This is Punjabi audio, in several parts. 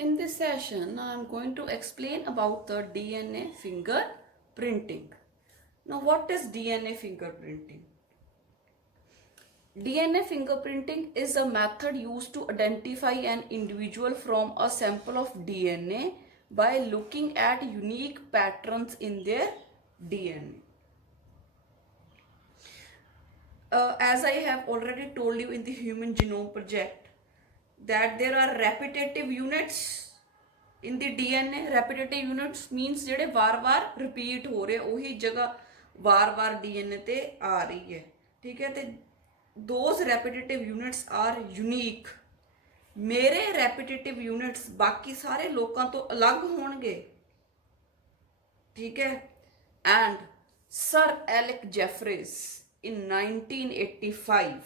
In this session, I am going to explain about the DNA fingerprinting. Now, what is DNA fingerprinting? DNA fingerprinting is a method used to identify an individual from a sample of DNA by looking at unique patterns in their DNA. As I have already told you in the Human Genome Project, that there are repetitive units in the DNA. Repetitive units means ਜਿਹੜੇ ਵਾਰ-ਵਾਰ ਰਿਪੀਟ ਹੋ ਰਹੇ, ਉਹੀ ਜਗ੍ਹਾ ਵਾਰ-ਵਾਰ DNA ਤੇ ਆ ਰਹੀ ਹੈ, ਠੀਕ ਹੈ। ਤੇ those repetitive units are unique. ਮੇਰੇ repetitive units ਬਾਕੀ ਸਾਰੇ ਲੋਕਾਂ ਤੋਂ ਅਲੱਗ ਹੋਣਗੇ, ਠੀਕ ਹੈ। and Sir Alec Jeffreys in 1985,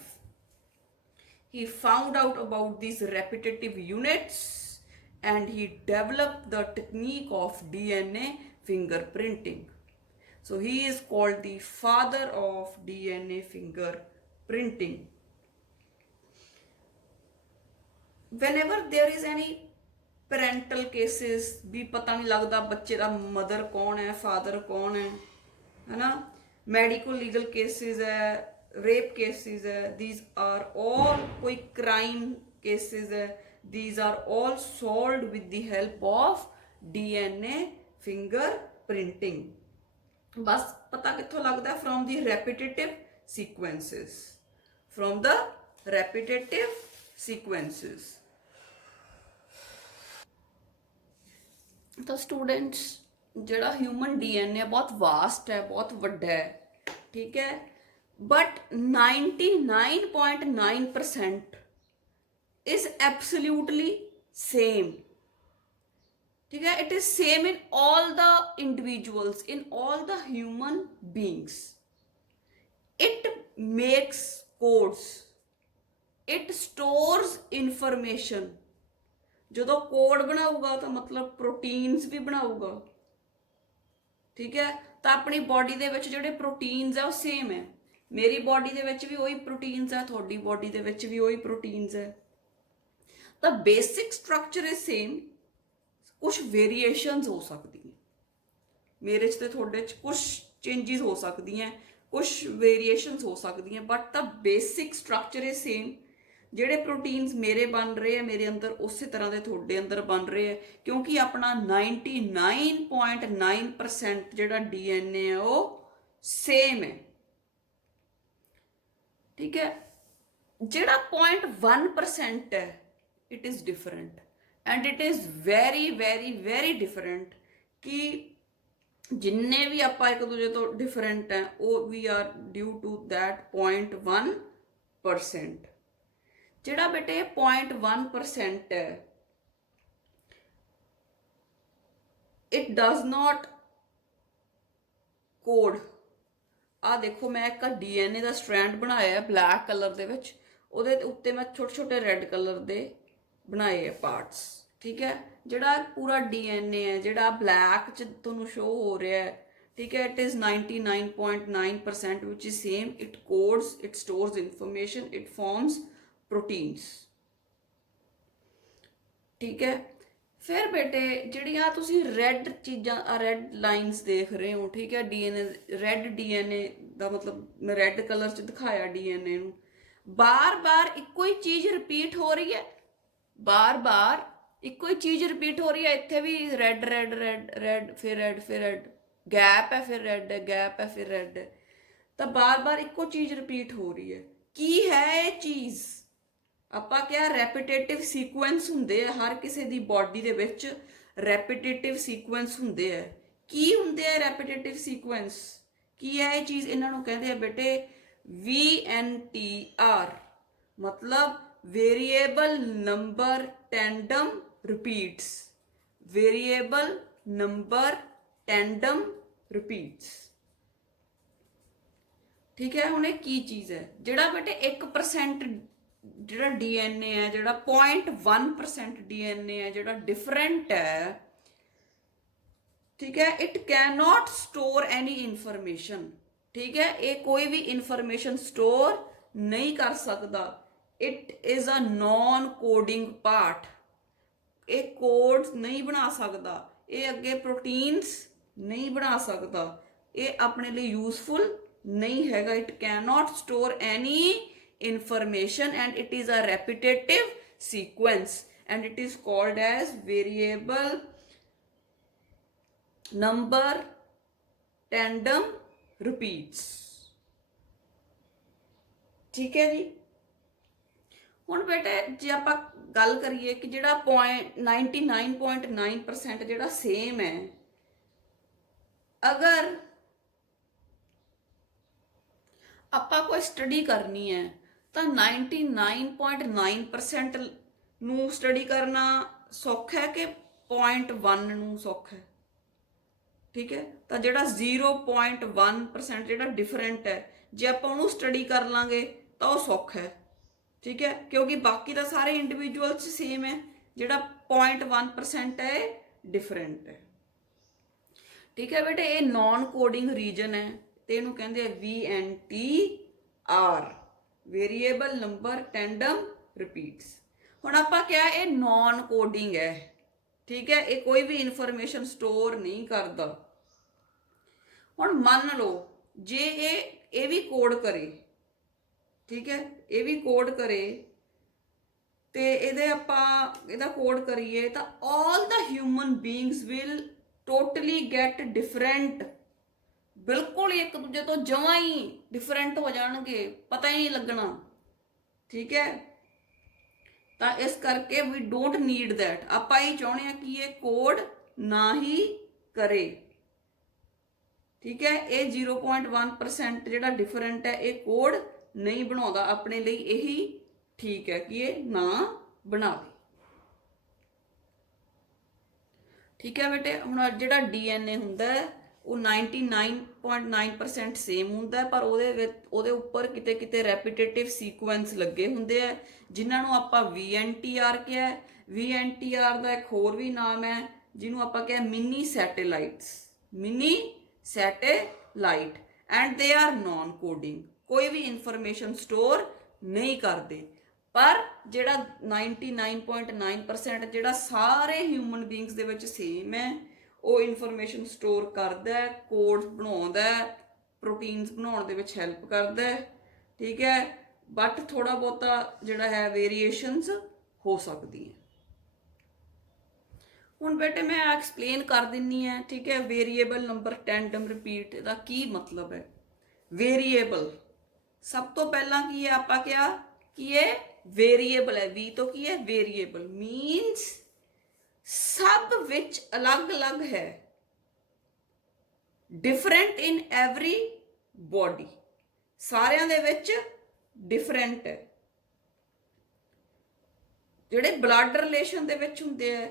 he found out about these repetitive units and he developed the technique of DNA fingerprinting. So he is called the father of DNA fingerprinting. Whenever there is any parental cases, भी पता नहीं लगता बच्चे का मदर कौन है, फादर कौन है ना। मेडिकल लीगल केसेस है, रेप केसेस है, these are all कोई क्राइम केसेस है, these are all solved with the help of DNA fingerprinting. बस पता कित्थों लगता है? From the repetitive sequences. From the repetitive sequences. तो स्टूडेंट्स, ਜਿਹੜਾ ਹਿਊਮਨ ਡੀਐਨਏ ਬਹੁਤ ਵਾਸਟ ਹੈ, ਬਹੁਤ ਵੱਡਾ ਹੈ, ਠੀਕ ਹੈ। ਬਟ 99.9% is absolutely same, ठीक है। it is same in all the individuals, in all the human beings. it makes codes, it stores information. ਜਦੋਂ ਕੋਡ ਬਣਾਊਗਾ ਤਾਂ ਮਤਲਬ ਪ੍ਰੋਟੀਨਸ ਵੀ ਬਣਾਊਗਾ, ਠੀਕ ਹੈ। ਤਾਂ ਆਪਣੀ ਬੋਡੀ ਦੇ ਵਿੱਚ ਜਿਹੜੇ ਪ੍ਰੋਟੀਨਸ ਆ ਉਹ ਸੇਮ ਹੈ। ਮੇਰੀ ਬੋਡੀ ਦੇ ਵਿੱਚ ਵੀ ਉਹੀ ਪ੍ਰੋਟੀਨਸ ਹੈ, ਤੁਹਾਡੀ ਬੋਡੀ ਦੇ ਵਿੱਚ ਵੀ ਉਹੀ ਪ੍ਰੋਟੀਨਸ ਹੈ। ਤਾਂ ਬੇਸਿਕ ਸਟਰਕਚਰ ਇਜ਼ ਸੇਮ, ਕੁਝ ਵੇਰੀਏਸ਼ਨਸ ਹੋ ਸਕਦੀਆਂ, ਮੇਰੇ 'ਚ ਤੇ ਤੁਹਾਡੇ 'ਚ ਕੁਝ ਚੇਂਜਿਸ ਹੋ ਸਕਦੀਆਂ, ਕੁਝ ਵੇਰੀਏਸ਼ਨਸ ਹੋ ਸਕਦੀਆਂ, but the basic structure is same. ਜਿਹੜੇ ਪ੍ਰੋਟੀਨਸ ਮੇਰੇ ਬਣ ਰਹੇ ਆ ਮੇਰੇ ਅੰਦਰ, ਉਸੇ ਤਰ੍ਹਾਂ ਦੇ ਤੁਹਾਡੇ ਅੰਦਰ ਬਣ ਰਹੇ ਆ, ਕਿਉਂਕਿ ਆਪਣਾ 99.9% ਜਿਹੜਾ DNA ਹੈ ਉਹ ਸੇਮ ਹੈ, ਠੀਕ ਹੈ। ਜਿਹੜਾ 0.1% ਹੈ, it is different and it is very very very different. ਕਿ ਜਿੰਨੇ ਵੀ ਆਪਾਂ ਇੱਕ ਦੂਜੇ ਤੋਂ ਡਿਫਰੈਂਟ ਹੈ, ਉਹ ਵੀ ਆਰ ਡਿਊ ਟੂ ਦੈਟ 0.1%। ਜਿਹੜਾ ਬੇਟੇ 0.1% ਹੈ, ਇਟ ਡਜ਼ ਨਾਟ ਕੋਡ। ਆ ਦੇਖੋ, ਮੈਂ ਇੱਕ DNA ਦਾ ਸਟ੍ਰੈਂਡ ਬਣਾਇਆ ਬਲੈਕ ਕਲਰ ਦੇ ਵਿੱਚ, ਉਹਦੇ ਉੱਤੇ ਮੈਂ ਛੋਟੇ ਛੋਟੇ ਰੈੱਡ ਕਲਰ ਦੇ ਬਣਾਏ ਆ ਪਾਰਟਸ, ਠੀਕ ਹੈ। ਜਿਹੜਾ ਪੂਰਾ DNA ਹੈ, ਜਿਹੜਾ ਬਲੈਕ 'ਚ ਤੁਹਾਨੂੰ ਸ਼ੋ ਹੋ ਰਿਹਾ ਹੈ, ਠੀਕ ਹੈ, it is 99.9% which is same. It codes, it stores information, it forms proteins, ठीक है। फिर बेटे ਜਿਹੜੀਆਂ ਤੁਸੀਂ ਰੈੱਡ ਚੀਜ਼ਾਂ, ਰੈੱਡ ਲਾਈਨਸ ਦੇਖ ਰਹੇ ਹੋ, ਠੀਕ ਹੈ। DNA, ਰੈੱਡ DNA ਦਾ ਮਤਲਬ ਮੈਂ ਰੈੱਡ ਕਲਰ 'ਚ ਦਿਖਾਇਆ DNA ਨੂੰ। ਬਾਰ-ਬਾਰ ਇੱਕੋ ਹੀ ਚੀਜ਼ ਰਿਪੀਟ ਹੋ ਰਹੀ ਹੈ, ਬਾਰ-ਬਾਰ ਇੱਕੋ ਹੀ ਚੀਜ਼ ਰਿਪੀਟ ਹੋ ਰਹੀ ਹੈ। ਇੱਥੇ ਵੀ ਰੈੱਡ ਰੈੱਡ ਰੈੱਡ ਰੈੱਡ, ਫਿਰ ਰੈੱਡ, ਫਿਰ ਰੈੱਡ, ਗੈਪ ਹੈ, ਫਿਰ ਰੈੱਡ ਹੈ, ਗੈਪ ਹੈ, ਫਿਰ ਰੈੱਡ ਹੈ। ਤਾਂ ਬਾਰ-ਬਾਰ ਇੱਕੋ ਚੀਜ਼ ਰਿਪੀਟ ਹੋ ਰਹੀ ਹੈ। ਕੀ ਹੈ ਇਹ ਚੀਜ਼? ਆਪਾਂ ਕਿਹਾ ਰੈਪੀਟੇਟਿਵ ਸੀਕੁਐਂਸ ਹੁੰਦੇ ਆ ਹਰ ਕਿਸੇ ਦੀ ਬੋਡੀ ਦੇ ਵਿੱਚ, ਰੈਪੀਟੇਟਿਵ ਸੀਕੁਐਂਸ ਹੁੰਦੇ ਆ। ਕੀ ਹੁੰਦੇ ਆ ਰੈਪੀਟੇਟਿਵ ਸੀਕੁਐਂਸ? ਕੀ ਹੈ ਇਹ ਚੀਜ਼? ਇਹਨਾਂ ਨੂੰ ਕਹਿੰਦੇ ਆ ਬੇਟੇ VNTR, ਮਤਲਬ variable number tandem repeats, variable number tandem repeats, ਠੀਕ ਹੈ। ਹੁਣ ਇਹ ਕੀ ਚੀਜ਼ ਹੈ? ਜਿਹੜਾ ਬੇਟੇ 1% ਜਿਹੜਾ DNA ਹੈ, ਜਿਹੜਾ 0.1% DNA ਹੈ, ਜਿਹੜਾ ਡਿਫਰੈਂਟ ਹੈ, ਠੀਕ ਹੈ। It can not store any information, ठीक है, ये कोई भी इंफॉर्मेशन स्टोर नहीं कर सकता। It is a non coding part. ਇਹ ਕੋਡਸ ਨਹੀਂ ਬਣਾ ਸਕਦਾ, ਇਹ ਅੱਗੇ ਪ੍ਰੋਟੀਨਸ ਨਹੀਂ ਬਣਾ ਸਕਦਾ, ਇਹ ਆਪਣੇ ਲਈ ਯੂਜ਼ਫੁਲ ਨਹੀਂ ਹੈਗਾ। It can not store any information and it is a repetitive sequence and it is called as variable number tandem repeats। ठीक है जी। ਹੁਣ ਬੇਟੇ ਜੇ ਆਪਾਂ ਗੱਲ ਕਰੀਏ ਕਿ ਜਿਹੜਾ 99.9% ਜਿਹੜਾ ਸੇਮ ਹੈ, ਅਗਰ ਆਪਾਂ ਕੋਈ ਸਟੱਡੀ ਕਰਨੀ ਹੈ ਤਾਂ 99.9% ਨੂੰ ਸਟੱਡੀ ਕਰਨਾ ਸੌਖਾ ਹੈ ਕਿ 0.1 ਨੂੰ ਸੌਖਾ ਹੈ? ਠੀਕ ਹੈ, ਤਾਂ ਜਿਹੜਾ 0.1% ਜਿਹੜਾ ਡਿਫਰੈਂਟ ਹੈ, ਜੇ ਆਪਾਂ ਉਹਨੂੰ ਸਟੱਡੀ ਕਰ ਲਾਂਗੇ ਤਾਂ ਉਹ ਸੌਖਾ ਹੈ। ਠੀਕ ਹੈ, ਕਿਉਂਕਿ ਬਾਕੀ ਤਾਂ ਸਾਰੇ ਇੰਡੀਵਿਜੂਅਲਸ ਸੇਮ ਹੈ, ਜਿਹੜਾ 0.1% ਹੈ ਡਿਫਰੈਂਟ ਹੈ। ਠੀਕ ਹੈ ਬੇਟੇ, ਇਹ ਨॉन ਕੋਡਿੰਗ ਰੀਜਨ ਹੈ ਤੇ ਇਹਨੂੰ ਕਹਿੰਦੇ ਆ VNTR, variable number tandem repeats. ਹੁਣ ਆਪਾਂ ਕਿਹਾ ਇਹ ਨॉन ਕੋਡਿੰਗ ਹੈ। ਠੀਕ ਹੈ, ਇਹ ਕੋਈ ਵੀ ਇਨਫੋਰਮੇਸ਼ਨ ਸਟੋਰ ਨਹੀਂ ਕਰਦਾ। ਹੁਣ ਮੰਨ ਲਓ ਜੇ ਇਹ ਵੀ ਕੋਡ ਕਰੇ, ਠੀਕ ਹੈ, ਇਹ ਵੀ ਕੋਡ ਕਰੇ ਤੇ ਇਹਦਾ ਕੋਡ ਕਰੀਏ ਤਾਂ all the human beings will totally get different, ਬਿਲਕੁਲ ਹੀ ਇੱਕ ਦੂਜੇ ਤੋਂ ਜਮਾਂ ਹੀ ਡਿਫਰੈਂਟ ਹੋ ਜਾਣਗੇ, ਪਤਾ ਹੀ ਨਹੀਂ ਲੱਗਣਾ। ਠੀਕ ਹੈ, ਤਾਂ ਇਸ ਕਰਕੇ ਵੀ ਡੋਂਟ ਨੀਡ ਦੈਟ। ਆਪਾਂ ਇਹ ਚਾਹੁੰਦੇ ਹਾਂ ਕਿ ਇਹ ਕੋਡ ਨਾ ਹੀ ਕਰੇ। ਠੀਕ ਹੈ, ਇਹ 0.1% ਜਿਹੜਾ ਡਿਫਰੈਂਟ ਹੈ ਇਹ ਕੋਡ ਨਹੀਂ ਬਣਾਉਂਦਾ, ਆਪਣੇ ਲਈ ਇਹੀ ਠੀਕ ਹੈ ਕਿ ਇਹ ਨਾ ਬਣਾਵੇ। ਠੀਕ ਹੈ ਬੇਟੇ, ਹੁਣ ਜਿਹੜਾ DNA ਹੁੰਦਾ ਹੈ ਉਹ 99.9% ਸੇਮ ਹੁੰਦਾ ਹੈ, ਪਰ ਉਹਦੇ ਉੱਪਰ ਕਿਤੇ ਕਿਤੇ ਰੈਪੀਟੇਟਿਵ ਸੀਕੁਐਂਸ ਲੱਗੇ ਹੁੰਦੇ ਆ, ਜਿਨ੍ਹਾਂ ਨੂੰ ਆਪਾਂ VNTR ਕਿਹਾ। VNTR ਦਾ ਇੱਕ ਹੋਰ ਵੀ ਨਾਮ ਹੈ ਜਿਹਨੂੰ ਆਪਾਂ ਕਿਹਾ mini satellite and they are non coding, ਕੋਈ ਵੀ ਇਨਫੋਰਮੇਸ਼ਨ ਸਟੋਰ ਨਹੀਂ ਕਰਦੇ। ਪਰ ਜਿਹੜਾ 99.9% ਜਿਹੜਾ ਸਾਰੇ ਹਿਊਮਨ ਬੀਇੰਗਸ ਦੇ ਵਿੱਚ ਸੇਮ ਹੈ, ਉਹ ਇਨਫੋਰਮੇਸ਼ਨ ਸਟੋਰ ਕਰਦਾ ਹੈ, ਕੋਡਸ ਬਣਾਉਂਦਾ ਹੈ, ਪ੍ਰੋਟੀਨਸ ਬਣਾਉਣ ਦੇ ਵਿੱਚ ਹੈਲਪ ਕਰਦਾ ਹੈ। ਠੀਕ ਹੈ, ਬਟ ਥੋੜਾ ਬਹੁਤਾ ਜਿਹੜਾ ਹੈ ਵੇਰੀਏਸ਼ਨਸ ਹੋ ਸਕਦੀ ਹੈ। ਹੁਣ ਬੇਟੇ ਮੈਂ ਐਕਸਪਲੇਨ ਕਰ ਦਿੰਨੀ ਹੈ। ਠੀਕ ਹੈ, ਵੇਰੀਏਬਲ ਨੰਬਰ ਟੈਂਡਮ ਰਿਪੀਟ ਦਾ ਕੀ ਮਤਲਬ ਹੈ। ਵੇਰੀਏਬਲ ਸਭ ਤੋਂ ਪਹਿਲਾਂ ਕੀ ਹੈ, ਆਪਾਂ ਕਿਹਾ ਕਿ ਇਹ ਵੇਰੀਏਬਲ ਹੈ। ਵੀ ਤੋਂ ਕੀ ਹੈ, ਵੇਰੀਏਬਲ ਮੀਨਸ ਸਭ ਵਿੱਚ ਅਲੱਗ-ਅਲੱਗ ਹੈ, ਡਿਫਰੈਂਟ ਇਨ ਐਵਰੀ ਬੋਡੀ, ਸਾਰਿਆਂ ਦੇ ਵਿੱਚ ਡਿਫਰੈਂਟ ਹੈ। ਜਿਹੜੇ ਬਲੱਡ ਰਿਲੇਸ਼ਨ ਦੇ ਵਿੱਚ ਹੁੰਦੇ ਆ,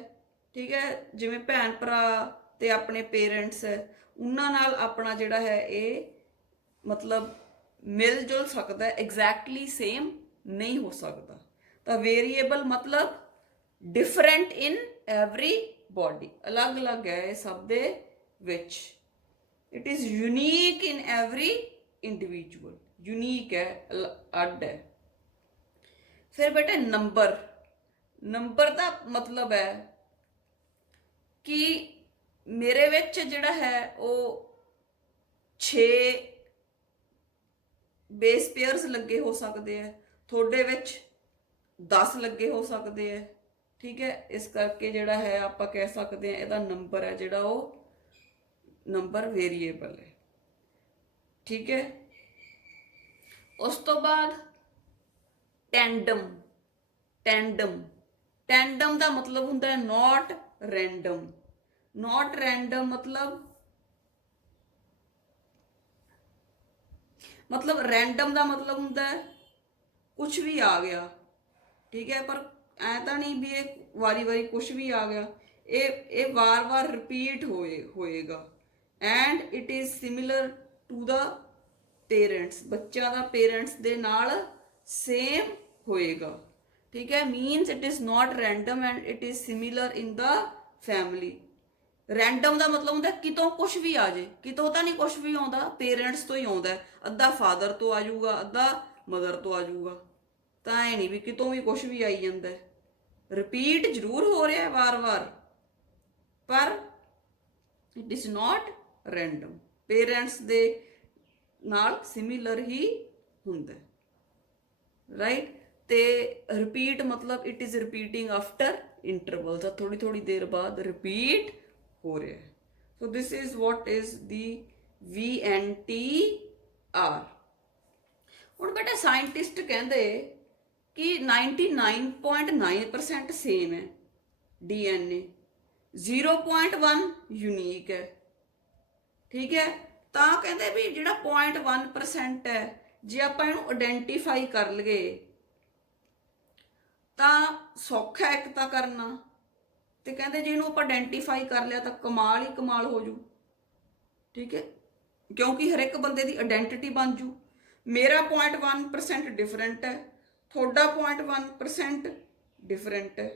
ਠੀਕ ਹੈ, ਜਿਵੇਂ ਭੈਣ ਭਰਾ ਤੇ ਆਪਣੇ ਪੇਰੈਂਟਸ, ਉਹਨਾਂ ਨਾਲ ਆਪਣਾ ਜਿਹੜਾ ਹੈ ਇਹ ਮਤਲਬ ਮਿਲ ਜੁਲ ਸਕਦਾ, ਐਗਜ਼ੈਕਟਲੀ ਸੇਮ ਨਹੀਂ ਹੋ ਸਕਦਾ। ਤਾਂ ਵੇਰੀਏਬਲ ਮਤਲਬ ਡਿਫਰੈਂਟ ਇਨ ਐਵਰੀ ਬੋਡੀ, ਅਲੱਗ-ਅਲੱਗ ਹੈ ਇਹ ਸਭ ਦੇ ਵਿੱਚ। It is unique in every individual, unique ਹੈ, ਅੱਡ ਹੈ। ਫਿਰ ਬੇਟੇ ਨੰਬਰ ਦਾ ਮਤਲਬ ਹੈ ਕਿ ਮੇਰੇ ਵਿੱਚ ਜਿਹੜਾ ਹੈ ਉਹ 6 ਬੇਸ ਪੇਅਰਸ ਲੱਗੇ ਹੋ ਸਕਦੇ ਆ, ਤੁਹਾਡੇ ਵਿੱਚ 10 ਲੱਗੇ ਹੋ ਸਕਦੇ ਆ। ਠੀਕ ਹੈ, ਇਸ ਕਰਕੇ ਜਿਹੜਾ ਹੈ ਆਪਾਂ ਕਹਿ ਸਕਦੇ ਹਾਂ ਇਹਦਾ ਨੰਬਰ ਹੈ ਜਿਹੜਾ ਉਹ ਨੰਬਰ ਵੇਰੀਏਬਲ ਹੈ। ਠੀਕ ਹੈ, ਉਸ ਤੋਂ ਬਾਅਦ ਟੈਂਡਮ ਦਾ ਮਤਲਬ ਹੁੰਦਾ ਹੈ ਨॉट ਰੈਂਡਮ। ਨॉट ਰੈਂਡਮ ਮਤਲਬ ਰੈਂਡਮ ਦਾ ਮਤਲਬ ਹੁੰਦਾ ਹੈ ਕੁਝ ਵੀ ਆ ਗਿਆ। ਠੀਕ ਹੈ, ਪਰ ਐ ਤਾਂ ਨਹੀਂ ਵੀ ਇਹ ਵਾਰੀ ਕੁਝ ਵੀ ਆ ਗਿਆ, ਇਹ ਵਾਰ ਰਿਪੀਟ ਹੋਏਗਾ। And it is similar to the parents, ਬੱਚਿਆਂ ਦਾ ਪੇਰੈਂਟਸ ਦੇ ਨਾਲ ਸੇਮ ਹੋਏਗਾ। ਠੀਕ ਹੈ, means it is not random and it is similar in the family. Random ਦਾ ਮਤਲਬ ਹੁੰਦਾ ਕਿਤੋਂ ਕੁਝ ਵੀ ਆ ਜੇ, ਕਿਤੋਂ ਤਾਂ ਨਹੀਂ ਕੁਝ ਵੀ ਆਉਂਦਾ, ਪੇਰੈਂਟਸ ਤੋਂ ਹੀ ਆਉਂਦਾ, ਅੱਧਾ ਫਾਦਰ ਤੋਂ ਆ ਜਾਊਗਾ, ਅੱਧਾ ਮਦਰ ਤੋਂ ਆ ਜਾਊਗਾ, ਤਾਂ ਐ ਨਹੀਂ ਵੀ ਕਿਤੋਂ ਵੀ ਕੁਝ ਵੀ ਆਈ ਜਾਂਦਾ। ਰਿਪੀਟ ਜ਼ਰੂਰ ਹੋ ਰਿਹਾ ਵਾਰ-ਵਾਰ, ਪਰ it is not random. Parents ਦੇ ਨਾਲ ਸਿਮਿਲਰ ਹੀ ਹੁੰਦਾ, ਰਾਈਟ। ਤੇ ਰਿਪੀਟ ਮਤਲਬ it is repeating after interval, ਤਾਂ ਥੋੜੀ ਥੋੜੀ ਦੇਰ ਬਾਅਦ ਰਿਪੀਟ ਹੋ ਰਿਹਾ ਹੈ। So this is what is the VNTR। ਹੁਣ ਬੇਟਾ ਸਾਇੰਟਿਸਟ ਕਹਿੰਦੇ ਕਿ 99.9% ਸੇਮ ਹੈ DNA, 0.1 ਯੂਨੀਕ ਹੈ, ਠੀਕ ਹੈ। ਤਾਂ ਕਹਿੰਦੇ ਵੀ ਜਿਹੜਾ 0.1% ਹੈ, ਜੇ ਆਪਾਂ ਇਹਨੂੰ ਆਇਡੈਂਟੀਫਾਈ ਕਰ ਲਈਏ ਤਾਂ ਸੌਖਾ ਇੱਕ ਤਾਂ ਕਰਨਾ, ਤੇ ਕਹਿੰਦੇ ਜੇ ਇਹਨੂੰ ਆਪਾਂ ਆਇਡੈਂਟੀਫਾਈ ਕਰ ਲਿਆ ਤਾਂ ਕਮਾਲ ਹੀ ਕਮਾਲ ਹੋ ਜੂ, ਠੀਕ ਹੈ, ਕਿਉਂਕਿ ਹਰ ਇੱਕ ਬੰਦੇ ਦੀ ਆਇਡੈਂਟੀਟੀ ਬਣ ਜੂ। ਮੇਰਾ 0.1% ਡਿਫਰੈਂਟ ਹੈ, ਤੁਹਾਡਾ 0.1% ਡਿਫਰੈਂਟ ਹੈ,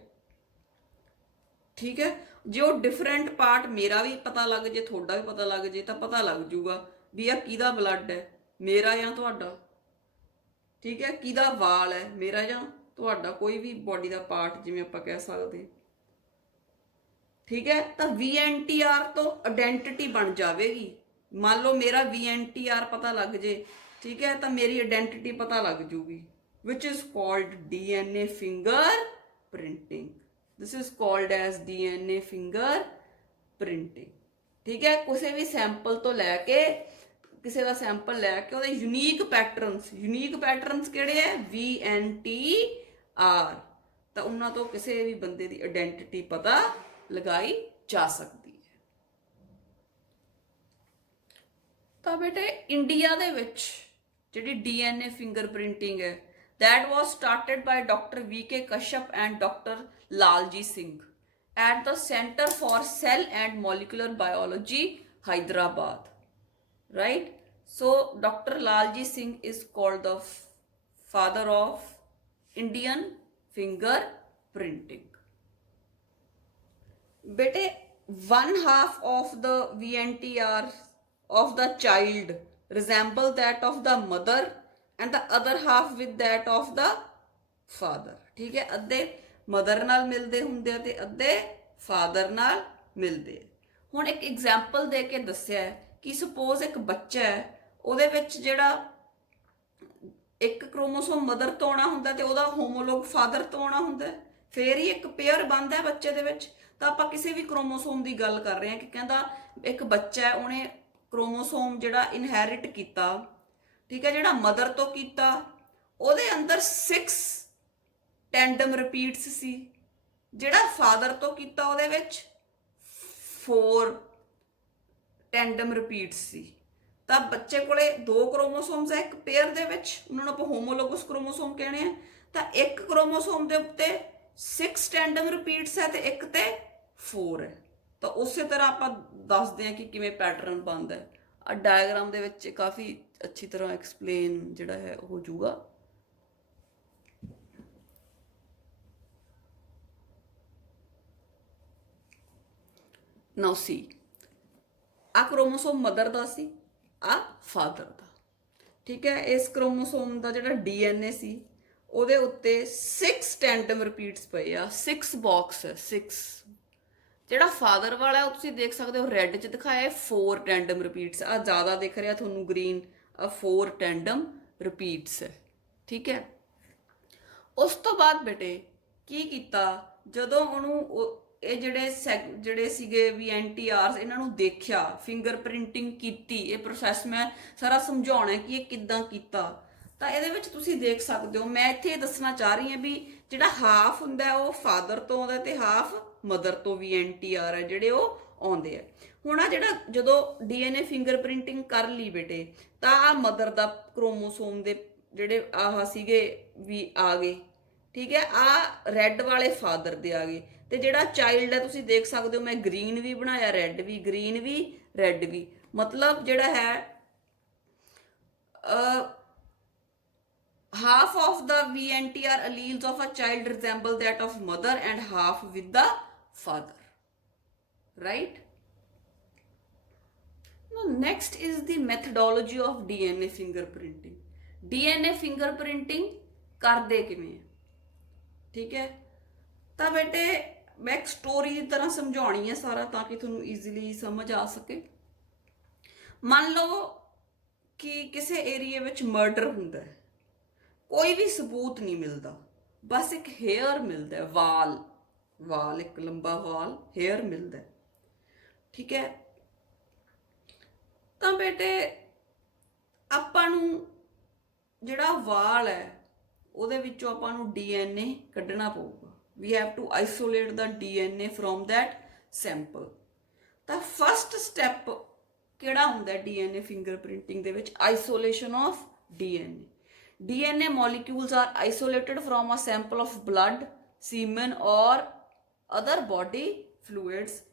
ਠੀਕ ਹੈ। ਜੇ ਉਹ ਡਿਫਰੈਂਟ ਪਾਰਟ ਮੇਰਾ ਵੀ ਪਤਾ ਲੱਗ ਜੇ, ਤੁਹਾਡਾ ਵੀ ਪਤਾ ਲੱਗ ਜੇ, ਤਾਂ ਪਤਾ ਲੱਗ ਜੂਗਾ ਵੀ ਆ ਕਿਹਦਾ ਬਲੱਡ ਹੈ, ਮੇਰਾ ਜਾਂ ਤੁਹਾਡਾ, ਠੀਕ ਹੈ। ਕਿਹਦਾ ਵਾਲ ਹੈ, ਮੇਰਾ ਜਾਂ ਤੁਹਾਡਾ, ਕੋਈ ਵੀ ਬੋਡੀ ਦਾ ਪਾਰਟ ਜਿਵੇਂ ਆਪਾਂ ਕਹਿ ਸਕਦੇ, ਠੀਕ ਹੈ। ਤਾਂ VNTR ਤੋਂ ਆਇਡੈਂਟੀਟੀ ਬਣ ਜਾਵੇਗੀ। ਮੰਨ ਲਓ ਮੇਰਾ VNTR ਪਤਾ ਲੱਗ ਜੇ, ਠੀਕ ਹੈ, ਤਾਂ ਮੇਰੀ ਆਇਡੈਂਟੀਟੀ ਪਤਾ ਲੱਗ ਜੂਗੀ, which is called DNA fingerprinting. This is called as DNA fingerprinting, ਠੀਕ ਹੈ। ਕਿਸੇ ਵੀ ਸੈਂਪਲ ਤੋਂ ਲੈ ਕੇ, ਕਿਸੇ ਦਾ ਸੈਂਪਲ ਲੈ ਕੇ ਉਹਦੇ ਯੂਨੀਕ ਪੈਟਰਨਸ ਕਿਹੜੇ ਹੈ, VNTR, ਤਾਂ ਉਹਨਾਂ ਤੋਂ ਕਿਸੇ ਵੀ ਬੰਦੇ ਦੀ ਆਇਡੈਂਟੀਟੀ ਪਤਾ ਲਗਾਈ ਜਾ ਸਕਦੀ ਹੈ। ਤਾਂ ਬੇਟੇ ਇੰਡੀਆ ਦੇ ਵਿੱਚ ਜਿਹੜੀ DNA ਫਿੰਗਰ ਪ੍ਰਿੰਟਿੰਗ ਹੈ, that was started by Dr. VK Kashyap and Dr. Lalji Singh at the Center for Cell and Molecular Biology, Hyderabad, right? So Dr. Lalji Singh is called the father of Indian finger printing. Bete, one half of the VNTR of the child resemble that of the mother and the other half with that of the father, ठीक है। अद्धे मदर नाल मिलते हुंदे ते अद्धे फादर नाल मिलते। हुण एक एग्जाम्पल दे के दस्सिया है कि सपोज एक बच्चा है, ਉਹਦੇ ਵਿੱਚ ਜਿਹੜਾ ਇੱਕ ਕ੍ਰੋਮੋਸੋਮ ਮਦਰ ਤੋਂ ਆਉਣਾ ਹੁੰਦਾ ਤੇ ਉਹਦਾ ਹੋਮੋਲੋਗ ਫਾਦਰ ਤੋਂ ਆਉਣਾ ਹੁੰਦਾ, ਫੇਰ ਹੀ ਇੱਕ ਪੇਅਰ ਬਣਦਾ ਬੱਚੇ ਦੇ ਵਿੱਚ। ਤਾਂ ਆਪਾਂ ਕਿਸੇ ਵੀ ਕ੍ਰੋਮੋਸੋਮ ਦੀ ਗੱਲ ਕਰ ਰਹੇ ਹਾਂ ਕਿ ਕਹਿੰਦਾ ਇੱਕ ਬੱਚਾ ਹੈ, ਉਹਨੇ ਕ੍ਰੋਮੋਸੋਮ ਜਿਹੜਾ ਇਨਹੈਰਿਟ ਕੀਤਾ, ਠੀਕ ਹੈ, ਜਿਹੜਾ ਮਦਰ ਤੋਂ ਕੀਤਾ, ਉਹਦੇ ਅੰਦਰ 6 ਟੈਂਡਮ ਰਿਪੀਟਸ ਸੀ, ਜਿਹੜਾ ਫਾਦਰ ਤੋਂ ਕੀਤਾ ਉਹਦੇ ਵਿੱਚ 4 ਟੈਂਡਮ ਰਿਪੀਟਸ ਸੀ। ਤਾਂ ਬੱਚੇ ਕੋਲੇ 2 ਕ੍ਰੋਮੋਸੋਮਸ ਹੈ ਇੱਕ ਪੇਅਰ ਦੇ ਵਿੱਚ, ਉਹਨਾਂ ਨੂੰ ਆਪਾਂ ਹੋਮੋਲੋਗਸ ਕ੍ਰੋਮੋਸੋਮ ਕਹਿੰਦੇ ਆ। ਤਾਂ ਇੱਕ ਕ੍ਰੋਮੋਸੋਮ ਦੇ ਉੱਤੇ 6 ਟੈਂਡਮ ਰਿਪੀਟਸ ਹੈ ਤੇ ਇੱਕ ਤੇ 4 ਹੈ। ਤਾਂ ਉਸੇ ਤਰ੍ਹਾਂ ਆਪਾਂ ਦੱਸਦੇ ਹਾਂ ਕਿ ਕਿਵੇਂ ਪੈਟਰਨ ਬਣਦਾ ਹੈ। ਆ ਡਾਇਗਰਾਮ ਦੇ ਵਿੱਚ ਕਾਫੀ ਅੱਛੀ ਤਰ੍ਹਾਂ ਐਕਸਪਲੇਨ ਜਿਹੜਾ ਹੈ ਹੋ ਜਾਊਗਾ। ਨਾਓ ਸੀ, ਆ ਕ੍ਰੋਮੋਸੋਮ ਮਦਰ ਦਾ ਸੀ, ਆ ਫਾਦਰ ਦਾ, ਠੀਕ ਹੈ। ਇਸ ਕ੍ਰੋਮੋਸੋਮ ਦਾ ਜਿਹੜਾ DNA ਸੀ ਉਹਦੇ ਉੱਤੇ 6 ਟੈਂਡਮ ਰਿਪੀਟਸ ਪਏ ਆ, 6 ਬਾਕਸ ਹੈ, 6। ਜਿਹੜਾ ਫਾਦਰ ਵਾਲਾ ਉਹ ਤੁਸੀਂ ਦੇਖ ਸਕਦੇ ਹੋ ਰੈੱਡ 'ਚ ਦਿਖਾਇਆ 4 ਟੈਂਡਮ ਰਿਪੀਟਸ, ਆ ਜ਼ਿਆਦਾ ਦਿਖ ਰਿਹਾ ਤੁਹਾਨੂੰ ਗ੍ਰੀਨ, ਆ 4 ਟੈਂਡਮ ਰਿਪੀਟਸ ਹੈ, ਠੀਕ ਹੈ। ਉਸ ਤੋਂ ਬਾਅਦ ਬੇਟੇ ਕੀ ਕੀਤਾ, ਜਦੋਂ ਉਹਨੂੰ ਇਹ ਜਿਹੜੇ ਸੀਗੇ VNTRs, ਇਹਨਾਂ ਨੂੰ ਦੇਖਿਆ, ਫਿੰਗਰ ਪ੍ਰਿੰਟਿੰਗ ਕੀਤੀ, ਇਹ ਪ੍ਰੋਸੈਸ ਮੈਂ ਸਾਰਾ ਸਮਝਾਉਣਾ ਕਿ ਇਹ ਕਿੱਦਾਂ ਕੀਤਾ। ਤਾਂ ਇਹਦੇ ਵਿੱਚ ਤੁਸੀਂ ਦੇਖ ਸਕਦੇ ਹੋ, ਮੈਂ ਇੱਥੇ ਇਹ ਦੱਸਣਾ ਚਾਹ ਰਹੀ ਹਾਂ ਵੀ ਜਿਹੜਾ ਹਾਫ ਹੁੰਦਾ ਉਹ ਫਾਦਰ ਤੋਂ ਆਉਂਦਾ ਤੇ ਹਾਫ ਮਦਰ ਤੋਂ VNTR ਹੈ ਜਿਹੜੇ ਉਹ ਆਉਂਦੇ ਆ। ਹੁਣ ਆ ਜਿਹੜਾ ਜਦੋਂ DNA ਫਿੰਗਰ ਪ੍ਰਿੰਟਿੰਗ ਕਰ ਲਈ ਬੇਟੇ, ਤਾਂ ਆ ਮਦਰ ਦਾ ਕ੍ਰੋਮੋਸੋਮ ਦੇ ਜਿਹੜੇ ਆਹ ਸੀਗੇ ਵੀ ਆ ਗਏ, ਠੀਕ ਹੈ। ਆ ਰੈੱਡ ਵਾਲੇ ਫਾਦਰ ਦੇ ਆ ਗਏ, ਤੇ ਜਿਹੜਾ ਚਾਈਲਡ ਹੈ ਤੁਸੀਂ ਦੇਖ ਸਕਦੇ ਹੋ ਮੈਂ ਗ੍ਰੀਨ ਵੀ ਬਣਾਇਆ, ਰੈੱਡ ਵੀ, ਗ੍ਰੀਨ ਵੀ, ਰੈੱਡ ਵੀ। ਮਤਲਬ ਜਿਹੜਾ ਹੈ half of the VNTR alleles of a child resemble that of mother and half with the father, right? Now next is the methodology of DNA fingerprinting. DNA fingerprinting ਕਰਦੇ ਕਿਵੇਂ, ਠੀਕ ਹੈ। ਤਾਂ ਬੇਟੇ ਮੈਂ ਇੱਕ ਸਟੋਰੀ ਦੀ ਤਰ੍ਹਾਂ ਸਮਝਾਉਣੀ ਹੈ ਸਾਰਾ, ਤਾਂ ਕਿ ਤੁਹਾਨੂੰ ਈਜ਼ੀਲੀ ਸਮਝ ਆ ਸਕੇ। ਮੰਨ ਲਓ ਕਿ ਕਿਸੇ ਏਰੀਏ ਵਿੱਚ ਮਰਡਰ ਹੁੰਦਾ ਹੈ, ਕੋਈ ਵੀ ਸਬੂਤ ਨਹੀਂ ਮਿਲਦਾ, ਬਸ ਇੱਕ ਹੇਅਰ ਮਿਲਦਾ, ਵਾਲ ਇੱਕ ਲੰਬਾ ਵਾਲ ਹੇਅਰ ਮਿਲਦਾ, ਠੀਕ ਹੈ। ਤਾਂ ਬੇਟੇ ਆਪਾਂ ਨੂੰ ਜਿਹੜਾ ਵਾਲ ਹੈ ਉਹਦੇ ਵਿੱਚੋਂ ਆਪਾਂ ਨੂੰ DNA ਕੱਢਣਾ ਪਊਗਾ। We have to isolate the DNA from that sample. ਤਾਂ ਫਸਟ ਸਟੈਪ ਕਿਹੜਾ ਹੁੰਦਾ DNA ਫਿੰਗਰਪ੍ਰਿੰਟਿੰਗ ਦੇ ਵਿੱਚ? Isolation of DNA molecules are isolated from a sample of blood, semen or other body fluids।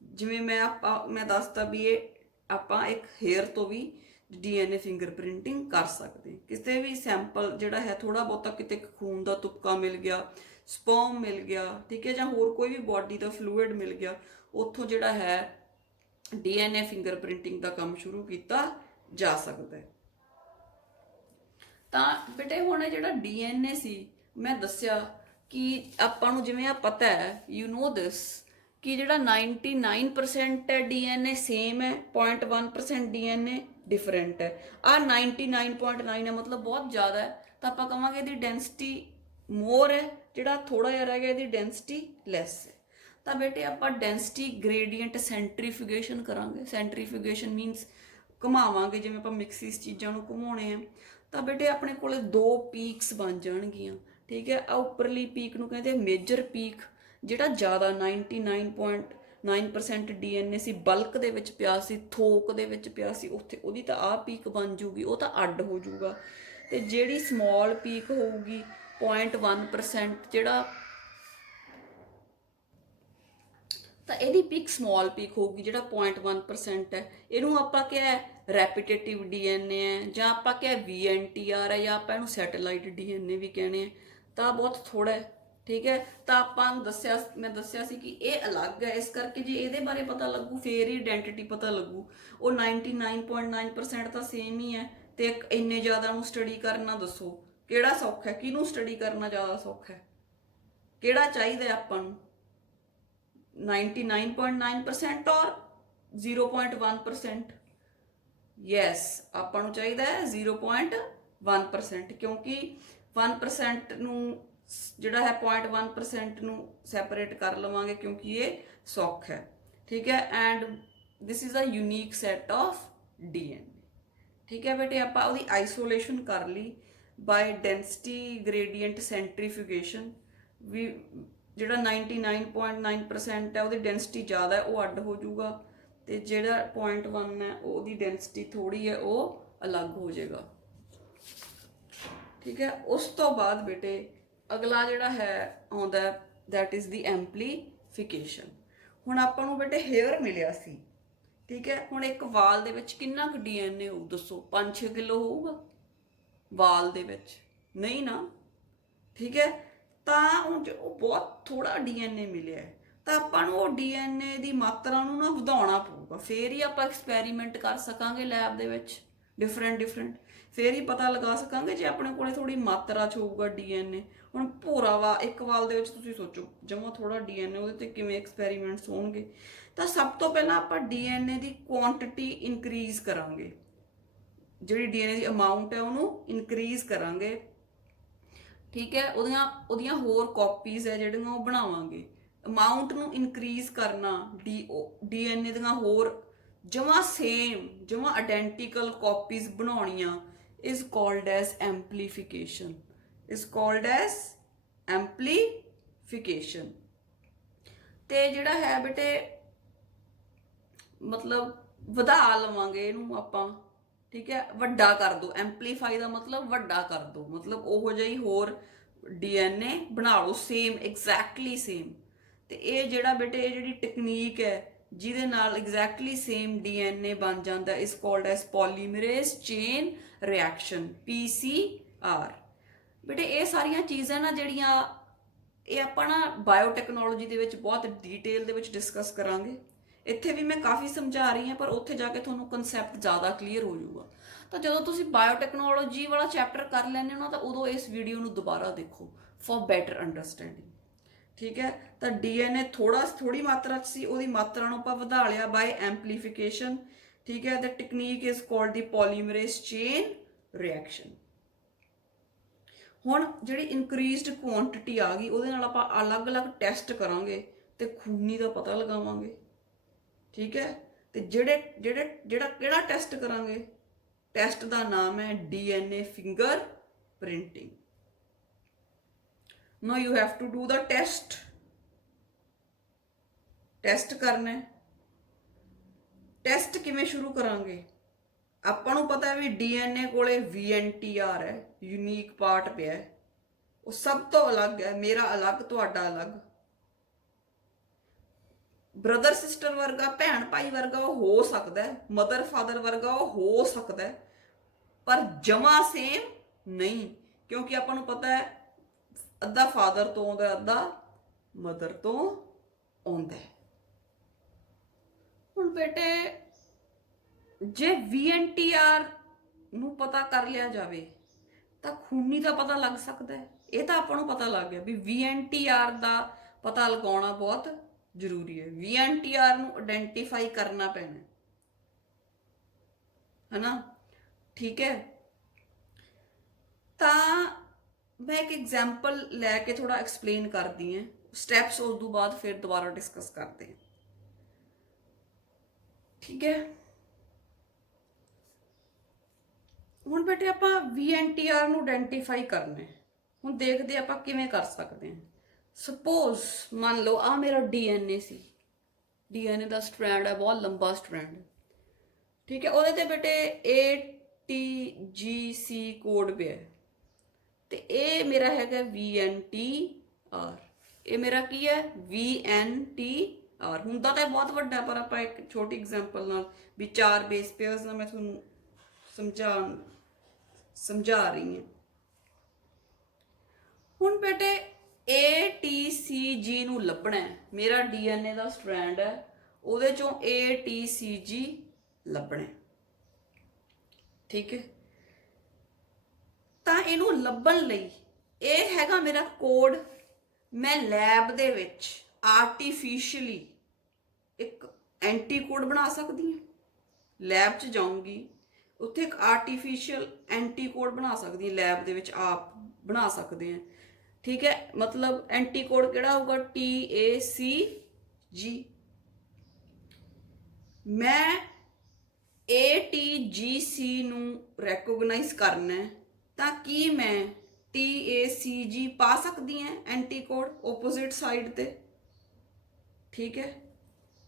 ਜਿਵੇਂ ਮੈਂ ਦੱਸਦਾ ਵੀ ਇਹ ਆਪਾਂ ਇੱਕ ਹੇਅਰ ਤੋਂ ਵੀ DNA ਫਿੰਗਰਪ੍ਰਿੰਟਿੰਗ ਕਰ ਸਕਦੇ। ਕਿਸੇ ਵੀ ਸੈਂਪਲ ਜਿਹੜਾ ਹੈ, ਥੋੜਾ ਬਹੁਤਾ ਕਿਤੇ ਖੂਨ ਦਾ ਤੁਪਕਾ ਮਿਲ ਗਿਆ, ਸਪਰਮ ਮਿਲ ਗਿਆ, ਠੀਕ ਹੈ, ਜਾਂ ਹੋਰ ਕੋਈ ਵੀ ਬੋਡੀ ਦਾ ਫਲੂਇਡ ਮਿਲ ਗਿਆ, ਉੱਥੋਂ ਜਿਹੜਾ ਹੈ DNA ਫਿੰਗਰਪ੍ਰਿੰਟਿੰਗ ਦਾ ਕੰਮ ਸ਼ੁਰੂ ਕੀਤਾ ਜਾ ਸਕਦਾ ਹੈ। ਤਾਂ ਬੇਟੇ ਹੁਣ ਜਿਹੜਾ DNA ਸੀ, ਮੈਂ ਦੱਸਿਆ ਕਿ ਆਪਾਂ ਨੂੰ ਜਿਵੇਂ ਆ ਪਤਾ ਹੈ, ਯੂ ਨੋ ਦਿਸ, ਕਿ ਜਿਹੜਾ 99% ਹੈ DNA ਸੇਮ ਹੈ, 0.1% DNA ਡਿਫਰੈਂਟ ਹੈ। ਆ 99.9 ਹੈ, ਮਤਲਬ ਬਹੁਤ ਜ਼ਿਆਦਾ ਹੈ। ਤਾਂ ਆਪਾਂ ਕਹਾਂਗੇ ਇਹਦੀ ਡੈਂਸਿਟੀ ਮੋਰ ਹੈ, ਜਿਹੜਾ ਥੋੜਾ ਜਿਹਾ ਰਹਿ ਗਿਆ ਇਹਦੀ ਡੈਂਸਿਟੀ ਲੈਸ ਹੈ। ਤਾਂ ਬੇਟੇ ਆਪਾਂ ਡੈਂਸਿਟੀ ਗ੍ਰੇਡੀਐਂਟ ਸੈਂਟਰੀਫਿਊਗੇਸ਼ਨ ਕਰਾਂਗੇ। ਸੈਂਟਰੀਫਿਊਗੇਸ਼ਨ ਮੀਨਸ ਘੁਮਾਵਾਂਗੇ, ਜਿਵੇਂ ਆਪਾਂ ਮਿਕਸੀਸ ਚੀਜ਼ਾਂ ਨੂੰ ਘੁਮਾਉਣੇ ਆ। ਤਾਂ ਬੇਟੇ ਆਪਣੇ ਕੋਲੇ ਦੋ ਪੀਕਸ ਬਣ ਜਾਣਗੀਆਂ, ਠੀਕ ਹੈ। ਆ ਉੱਪਰਲੀ ਪੀਕ ਨੂੰ ਕਹਿੰਦੇ ਮੇਜਰ ਪੀਕ, ਜਿਹੜਾ ਜ਼ਿਆਦਾ 99.9% DNA ਸੀ, ਬਲਕ ਦੇ ਵਿੱਚ ਪਿਆ ਸੀ, ਥੋਕ ਦੇ ਵਿੱਚ ਪਿਆ ਸੀ, ਉੱਥੇ ਉਹਦੀ ਤਾਂ ਆਹ ਪੀਕ ਬਣ ਜੂਗੀ, ਉਹ ਤਾਂ ਅੱਡ ਹੋ ਜੂਗਾ। ਤੇ ਜਿਹੜੀ ਸਮੌਲ ਪੀਕ ਹੋਊਗੀ 0.1%, ਜਿਹੜਾ ਤਾਂ ਇਹਦੀ ਪੀਕ ਸਮੌਲ ਪੀਕ ਹੋਊਗੀ, ਜਿਹੜਾ 0.1% ਹੈ। ਇਹਨੂੰ ਆਪਾਂ ਕਿਹਾ ਰੈਪੀਟੇਟਿਵ DNA ਹੈ, ਜਾਂ ਆਪਾਂ ਕਿਹਾ VNTR ਹੈ, ਜਾਂ ਆਪਾਂ ਇਹਨੂੰ ਸੈਟੇਲਾਈਟ DNA ਵੀ ਕਹਿੰਦੇ ਆ। ਤਾਂ ਬਹੁਤ ਥੋੜਾ ਹੈ, ਠੀਕ ਹੈ। ਤਾਂ ਆਪਾਂ ਨੂੰ ਮੈਂ ਦੱਸਿਆ ਸੀ ਕਿ ਇਹ ਅਲੱਗ ਹੈ, ਇਸ ਕਰਕੇ ਜੇ ਇਹਦੇ ਬਾਰੇ ਪਤਾ ਲੱਗੂ ਫੇਰ ਹੀ ਆਇਡੈਂਟੀਟੀ ਪਤਾ ਲੱਗੂ। ਉਹ 99.9% ਤਾਂ ਸੇਮ ਹੀ ਹੈ, ਤੇ ਇੰਨੇ ਜ਼ਿਆਦਾ ਨੂੰ ਸਟੱਡੀ ਕਰਨਾ ਦੱਸੋ ਕਿਹੜਾ ਸੌਖਾ ਹੈ? ਕਿਹਨੂੰ ਸਟੱਡੀ ਕਰਨਾ ਜ਼ਿਆਦਾ ਸੌਖਾ ਹੈ? ਕਿਹੜਾ ਚਾਹੀਦਾ ਆਪਾਂ ਨੂੰ, 99.9% ਔਰ 0.1%? ਯੈਸ, ਆਪਾਂ ਨੂੰ ਚਾਹੀਦਾ ਹੈ 0.1%, ਕਿਉਂਕਿ 1% ਨੂੰ ਜਿਹੜਾ ਹੈ 0.1% ਨੂੰ ਸੈਪਰੇਟ ਕਰ ਲਵਾਂਗੇ, ਕਿਉਂਕਿ ਇਹ ਸੌਖਾ ਹੈ, ਠੀਕ ਹੈ। And this is a unique set of DNA, ਠੀਕ ਹੈ ਬੇਟੇ। ਆਪਾਂ ਉਹਦੀ ਆਈਸੋਲੇਸ਼ਨ ਕਰ ਲਈ ਬਾਈ ਡੈਂਸਿਟੀ ਗ੍ਰੇਡੀਐਂਟ ਸੈਂਟਰੀਫਿਊਗੇਸ਼ਨ। ਵੀ ਜਿਹੜਾ 99.9% ਹੈ ਉਹਦੀ ਡੈਂਸਿਟੀ ਜ਼ਿਆਦਾ ਹੈ, ਉਹ ਅੱਡ ਹੋ ਜਾਊਗਾ, ਤੇ ਜਿਹੜਾ 0.1 ਹੈ ਉਹਦੀ ਡੈਂਸਿਟੀ ਥੋੜੀ ਹੈ, ਉਹ ਅਲੱਗ ਹੋ ਜਾਏਗਾ, ਠੀਕ ਹੈ। ਉਸ ਤੋਂ ਬਾਅਦ ਬੇਟੇ ਅਗਲਾ ਜਿਹੜਾ ਹੈ ਆਉਂਦਾ, ਦੈਟ ਇਜ਼ ਦੀ ਐਂਪਲੀਫਿਕੇਸ਼ਨ। ਹੁਣ ਆਪਾਂ ਨੂੰ ਬੇਟੇ ਹੇਅਰ ਮਿਲਿਆ ਸੀ, ਠੀਕ ਹੈ। ਹੁਣ ਇੱਕ ਵਾਲ ਦੇ ਵਿੱਚ ਕਿੰਨਾ ਕੁ DNA ਹੋਊ ਦੱਸੋ? 5-6 ਕਿਲੋ ਹੋਊਗਾ ਵਾਲ ਦੇ ਵਿੱਚ? ਨਹੀਂ ਨਾ, ਠੀਕ ਹੈ। ਤਾਂ ਉਹ ਬਹੁਤ ਥੋੜਾ DNA ਮਿਲਿਆ ਹੈ, ਤਾਂ ਆਪਾਂ ਨੂੰ ਉਹ DNA ਦੀ ਮਾਤਰਾ ਨੂੰ ਨਾ ਵਧਾਉਣਾ ਪਊਗਾ, ਫੇਰ ਹੀ ਆਪਾਂ ਐਕਸਪੈਰੀਮੈਂਟ ਕਰ ਸਕਾਂਗੇ ਲੈਬ ਦੇ ਵਿੱਚ ਡਿਫਰੈਂਟ। ਫੇਰ ਹੀ ਪਤਾ ਲਗਾ ਸਕਾਂਗੇ ਜੇ ਆਪਣੇ ਕੋਲੇ ਥੋੜੀ ਮਾਤਰਾ 'ਚ ਹੋਊਗਾ DNA। ਹੁਣ ਭੋਰਾ ਇੱਕ ਵਾਲ ਦੇ ਵਿੱਚ ਤੁਸੀਂ ਸੋਚੋ ਜਮਾਂ ਥੋੜਾ DNA, ਉਹਦੇ ਤੇ ਕਿਵੇਂ ਐਕਸਪੈਰੀਮੈਂਟਸ ਹੋਣਗੇ? ਤਾਂ ਸਭ ਤੋਂ ਪਹਿਲਾਂ ਆਪਾਂ DNA ਦੀ ਕੁਆਂਟੀਟੀ ਇਨਕਰੀਜ਼ ਕਰਾਂਗੇ, ਜਿਹੜੀ DNA ਦੀ ਅਮਾਊਂਟ ਹੈ ਉਹਨੂੰ ਇਨਕਰੀਜ਼ ਕਰਾਂਗੇ, ਠੀਕ ਹੈ। ਉਹਦੀਆਂ ਹੋਰ ਕਾਪੀਜ਼ ਹੈ ਜਿਹੜੀਆਂ ਉਹ ਬਣਾਵਾਂਗੇ। ਅਮਾਊਂਟ ਨੂੰ ਇਨਕਰੀਜ਼ ਕਰਨਾ, DNA ਦੀਆਂ ਹੋਰ ਜਮਾਂ ਸੇਮ ਜਮਾਂ ਆਇਡੈਂਟੀਕਲ ਕਾਪੀਜ਼ ਬਣਾਉਣੀਆਂ, is called as amplification, ਤੇ ਜਿਹੜਾ ਹੈ ਬੇਟੇ ਮਤਲਬ ਵਧਾ ਲਵਾਂਗੇ ਇਹਨੂੰ ਆਪਾਂ, ਠੀਕ ਹੈ। ਵੱਡਾ ਕਰ ਦੋ, ਐਂਪਲੀਫਾਈ ਦਾ ਮਤਲਬ ਵੱਡਾ ਕਰ ਦੋ, ਮਤਲਬ ਉਹੋ ਜਿਹੀ ਹੋਰ DNA ਬਣਾ ਲਓ, ਸੇਮ ਐਗਜ਼ੈਕਟਲੀ ਸੇਮ। ਤੇ ਇਹ ਜਿਹੜਾ ਬੇਟੇ ਇਹ ਜਿਹੜੀ ਟੈਕਨੀਕ ਹੈ ਜਿਹਦੇ ਨਾਲ ਐਗਜ਼ੈਕਟਲੀ ਸੇਮ DNA ਬਣ ਜਾਂਦਾ, is called as polymerase chain reaction, PCR। ਬੇਟੇ ਇਹ ਸਾਰੀਆਂ ਚੀਜ਼ਾਂ ਨਾ ਜਿਹੜੀਆਂ ਇਹ ਆਪਾਂ ਨਾ ਬਾਇਓਟੈਕਨੋਲੋਜੀ ਦੇ ਵਿੱਚ ਬਹੁਤ ਡੀਟੇਲ ਦੇ ਵਿੱਚ ਡਿਸਕਸ ਕਰਾਂਗੇ। ਇੱਥੇ ਵੀ ਮੈਂ ਕਾਫੀ ਸਮਝਾ ਰਹੀ ਹਾਂ, ਪਰ ਉੱਥੇ ਜਾ ਕੇ ਤੁਹਾਨੂੰ ਕਨਸੈਪਟ ਜ਼ਿਆਦਾ ਕਲੀਅਰ ਹੋ ਜਾਊਗਾ। ਤਾਂ ਜਦੋਂ ਤੁਸੀਂ ਬਾਇਓਟੈਕਨੋਲੋਜੀ ਵਾਲਾ ਚੈਪਟਰ ਕਰ ਲੈਂਦੇ ਹੋ ਨਾ, ਤਾਂ ਉਦੋਂ ਇਸ ਵੀਡੀਓ ਨੂੰ ਦੁਬਾਰਾ ਦੇਖੋ ਫॉर ਬੈਟਰ ਅੰਡਰਸਟੈਂਡਿੰਗ, ਠੀਕ ਹੈ। ਤਾਂ ਡੀਐਨਏ ਥੋੜੀ ਮਾਤਰਾ 'ਚ ਸੀ, ਉਹਦੀ ਮਾਤਰਾ ਨੂੰ ਆਪਾਂ ਵਧਾ ਲਿਆ ਬਾਈ ਐਂਪਲੀਫਿਕੇਸ਼ਨ। ਠੀਕ ਹੈ। ਦ technique is called the ਪੋਲੀਮਰੇਜ਼ chain reaction. ਹੁਣ ਜਿਹੜੀ ਇਨਕਰੀਜ਼ਡ ਕੁਆਂਟਿਟੀ ਆ ਗਈ, ਉਹਦੇ ਨਾਲ ਆਪਾਂ ਅਲੱਗ-ਅਲੱਗ ਟੈਸਟ ਕਰਾਂਗੇ ਤੇ ਖੂਨੀ ਦਾ ਪਤਾ ਲਗਾਵਾਂਗੇ। ਠੀਕ ਹੈ। ਤੇ ਜਿਹੜਾ ਕਿਹੜਾ ਟੈਸਟ ਕਰਾਂਗੇ, ਟੈਸਟ ਦਾ ਨਾਮ ਹੈ DNA finger printing. Now you have to do the test। Test ਕਰਨਾ। ਟੈਸਟ ਕਿਵੇਂ ਸ਼ੁਰੂ ਕਰਾਂਗੇ? ਆਪਾਂ ਨੂੰ ਪਤਾ ਹੈ ਵੀ ਡੀਐਨਏ ਕੋਲੇ VNTR ਹੈ, ਯੂਨੀਕ ਪਾਰਟ ਪਿਆ ਹੈ, ਉਹ ਸਭ ਤੋਂ ਅਲੱਗ ਹੈ, ਮੇਰਾ ਅਲੱਗ, ਤੁਹਾਡਾ ਅਲੱਗ। ਬ੍ਰਦਰ ਸਿਸਟਰ ਵਰਗਾ, ਭੈਣ ਭਾਈ ਵਰਗਾ ਉਹ ਹੋ ਸਕਦਾ ਹੈ, ਮਦਰ ਫਾਦਰ ਵਰਗਾ ਉਹ ਹੋ ਸਕਦਾ ਹੈ, ਪਰ ਜਮਾ ਸੇਮ ਨਹੀਂ, ਕਿਉਂਕਿ ਆਪਾਂ ਨੂੰ ਪਤਾ ਹੈ ਅੱਧਾ ਫਾਦਰ ਤੋਂ ਆਉਂਦਾ, ਅੱਧਾ ਮਦਰ ਤੋਂ ਆਉਂਦਾ। ਹੁਣ ਬੇਟੇ ਜੇ VNTR ਨੂੰ ਪਤਾ ਕਰ ਲਿਆ ਜਾਵੇ ਤਾਂ ਖੂਨੀ ਦਾ ਪਤਾ ਲੱਗ ਸਕਦਾ ਹੈ। ਇਹ ਤਾਂ ਆਪਾਂ ਨੂੰ ਪਤਾ ਲੱਗ ਗਿਆ ਵੀ VNTR ਦਾ ਪਤਾ ਲਗਾਉਣਾ ਬਹੁਤ ਜ਼ਰੂਰੀ ਹੈ। VNTR ਨੂੰ ਆਇਡੈਂਟੀਫਾਈ ਕਰਨਾ ਪੈਣਾ ਹੈ ਨਾ। ਠੀਕ ਹੈ। ਤਾਂ ਮੈਂ ਇੱਕ ਐਗਜ਼ਾਮਪਲ ਲੈ ਕੇ ਥੋੜਾ ਐਕਸਪਲੇਨ ਕਰਦੀ ਹਾਂ ਸਟੈਪਸ, ਉਸ ਤੋਂ ਬਾਅਦ ਫਿਰ ਦੁਬਾਰਾ ਡਿਸਕਸ ਕਰਦੇ ਹਾਂ। ਠੀਕ ਹੈ। ਹੁਣ ਬੇਟੇ ਆਪਾਂ VNTR ਨੂੰ ਆਇਡੈਂਟੀਫਾਈ ਕਰਨਾ ਹੈ। ਹੁਣ ਦੇਖਦੇ ਆਪਾਂ ਕਿਵੇਂ ਕਰ ਸਕਦੇ ਹਾਂ। ਸਪੋਜ਼ ਮੰਨ ਲਓ ਆ ਮੇਰਾ ਡੀਐਨਏ ਸੀ, ਡੀਐਨਏ ਦਾ ਸਟ੍ਰੈਂਡ ਹੈ, ਬਹੁਤ ਲੰਬਾ ਸਟ੍ਰੈਂਡ। ਠੀਕ ਹੈ। ਉਹਦੇ ਤੇ ਬੇਟੇ ATGC ਕੋਡ ਪਿਆ ਤੇ ਇਹ ਮੇਰਾ ਹੈਗਾ VNTR। ਇਹ ਮੇਰਾ ਕੀ ਹੈ? VNTR। ਹੁੰਦਾ ਤਾਂ ਬਹੁਤ ਵੱਡਾ, ਪਰ ਆਪਾਂ ਇੱਕ ਛੋਟੀ ਐਗਜ਼ਾਮਪਲ ਨਾਲ ਵੀ 4 ਬੇਸ ਪੇਅਰਸ ਨਾਲ ਮੈਂ ਤੁਹਾਨੂੰ ਸਮਝਾ ਰਹੀ ਹਾਂ। ਹੁਣ ਬੇਟੇ ATCG ਨੂੰ ਲੱਭਣਾ ਹੈ। ਮੇਰਾ ਡੀਐਨਏ ਦਾ ਸਟ੍ਰੈਂਡ ਹੈ, ਉਹਦੇ ਚੋਂ ATCG ਲੱਭਣਾ। ਠੀਕ ਹੈ। ਤਾਂ ਇਹਨੂੰ ਲੱਭਣ ਲਈ ਇਹ ਹੈਗਾ ਮੇਰਾ ਕੋਡ। ਮੈਂ ਲੈਬ ਦੇ ਵਿੱਚ ਆਰਟੀਫਿਸ਼ੀਅਲੀ ਇੱਕ ਐਂਟੀ ਕੋਡ ਬਣਾ ਸਕਦੀ ਹਾਂ। ਲੈਬ 'ਚ ਜਾਊਂਗੀ, ਉੱਥੇ ਇੱਕ ਆਰਟੀਫਿਸ਼ੀਅਲ ਐਂਟੀ ਕੋਡ ਬਣਾ ਸਕਦੀ ਹਾਂ, ਲੈਬ ਦੇ ਵਿੱਚ ਆਪ ਬਣਾ ਸਕਦੇ ਹਾਂ। ਠੀਕ ਹੈ। ਮਤਲਬ ਐਂਟੀ ਕੋਡ ਕਿਹੜਾ ਹੋਊਗਾ? TACG। ਮੈਂ ATGC ਨੂੰ ਰੈਕੋਗਨਾਈਜ਼ ਕਰਨਾ ਹੈ, ਤਾਂ ਕੀ ਮੈਂ TACG ਪਾ ਸਕਦੀ ਹਾਂ ਐਂਟੀ ਕੋਡ ਓਪੋਜ਼ਿਟ ਸਾਈਡ ਤੇ? ਠੀਕ ਹੈ,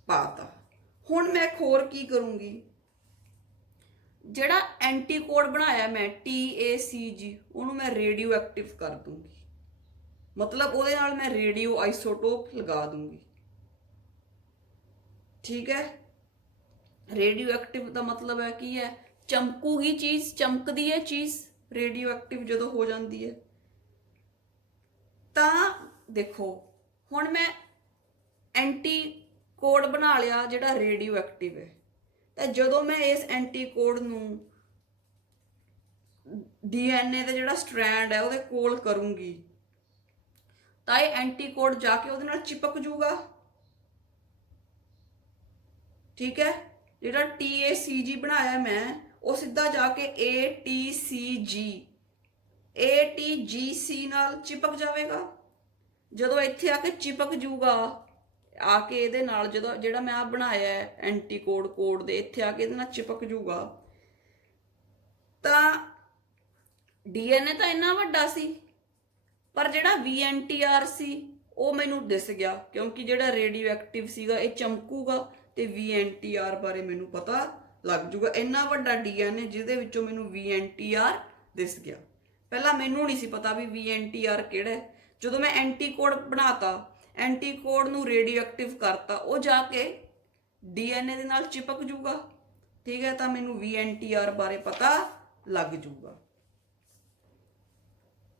ਪਾਤਾ। ਹੁਣ ਮੈਂ ਹੋਰ ਕੀ ਕਰੂੰਗੀ? ਜਿਹੜਾ ਐਂਟੀ ਕੋਡ ਬਣਾਇਆ ਮੈਂ TACG, ਉਹਨੂੰ ਮੈਂ ਰੇਡੀਓ ਐਕਟਿਵ ਕਰ ਦੂੰਗੀ। ਮਤਲਬ ਉਹਦੇ ਨਾਲ ਮੈਂ ਰੇਡੀਓ ਆਈਸੋਟੋਪ ਲਗਾ ਦੂੰਗੀ। ਠੀਕ ਹੈ। ਰੇਡੀਓ ਐਕਟਿਵ ਦਾ ਮਤਲਬ ਹੈ ਕੀ ਹੈ? ਚਮਕੂਗੀ ਚੀਜ਼, ਚਮਕਦੀ ਹੈ ਚੀਜ਼ ਰੇਡੀਓ ਐਕਟਿਵ ਜਦੋਂ ਹੋ ਜਾਂਦੀ ਹੈ। ਤਾਂ ਦੇਖੋ ਹੁਣ ਮੈਂ ਐਂਟੀ ਕੋਡ ਬਣਾ ਲਿਆ ਜਿਹੜਾ ਰੇਡੀਓ ਐਕਟਿਵ ਹੈ। ਤਾਂ ਜਦੋਂ ਮੈਂ ਇਸ ਐਂਟੀ ਕੋਡ ਨੂੰ ਡੀਐਨਏ ਦਾ ਜਿਹੜਾ ਸਟ੍ਰੈਂਡ ਹੈ ਉਹਦੇ ਕੋਲ ਕਰੂੰਗੀ, ਤਾਂ ਇਹ ਐਂਟੀ ਕੋਡ ਜਾ ਕੇ ਉਹਦੇ ਨਾਲ ਚਿਪਕ ਜੂਗਾ। ਠੀਕ ਹੈ। ਜਿਹੜਾ TACG ਬਣਾਇਆ ਮੈਂ, ਉਹ ਸਿੱਧਾ ਜਾ ਕੇ ATGC ਨਾਲ ਚਿਪਕ ਜਾਵੇਗਾ। ਜਦੋਂ ਇੱਥੇ ਆ ਕੇ ਚਿਪਕ ਜੂਗਾ, ਆ ਕੇ ਇਹਦੇ ਨਾਲ ਜਦੋਂ ਜਿਹੜਾ ਮੈਂ ਆ ਬਣਾਇਆ ਐਂਟੀ ਕੋਡ ਦੇ ਇੱਥੇ ਆ ਕੇ ਇਹਦੇ ਨਾਲ ਚਿਪਕ ਜੂਗਾ, ਤਾਂ ਡੀਐਨਏ ਤਾਂ ਇੰਨਾ ਵੱਡਾ ਸੀ, ਪਰ ਜਿਹੜਾ VNTR ਸੀ ਉਹ ਮੈਨੂੰ ਦਿਸ ਗਿਆ, ਕਿਉਂਕਿ ਜਿਹੜਾ ਰੇਡੀਓ ਐਕਟਿਵ ਸੀਗਾ ਇਹ ਚਮਕੂਗਾ ਤੇ VNTR ਬਾਰੇ ਮੈਨੂੰ ਪਤਾ ਲੱਗ ਜੂਗਾ। ਇੰਨਾ ਵੱਡਾ ਡੀਐਨਏ ਜਿਹਦੇ ਵਿੱਚੋਂ ਮੈਨੂੰ VNTR ਦਿਸ ਗਿਆ। ਪਹਿਲਾਂ ਮੈਨੂੰ ਨਹੀਂ ਸੀ ਪਤਾ ਵੀ VNTR ਕਿਹੜਾ ਹੈ। ਜਦੋਂ ਮੈਂ ਐਂਟੀ ਕੋਡ ਬਣਾਤਾ, ਐਂਟੀ ਕੋਡ ਨੂੰ ਰੇਡੀਓ ਐਕਟਿਵ ਕਰਤਾ, ਉਹ ਜਾ ਕੇ ਡੀਐਨਏ ਦੇ ਨਾਲ ਚਿਪਕ ਜੂਗਾ। ਠੀਕ ਹੈ। ਤਾਂ ਮੈਨੂੰ VNTR ਬਾਰੇ ਪਤਾ ਲੱਗ ਜੂਗਾ।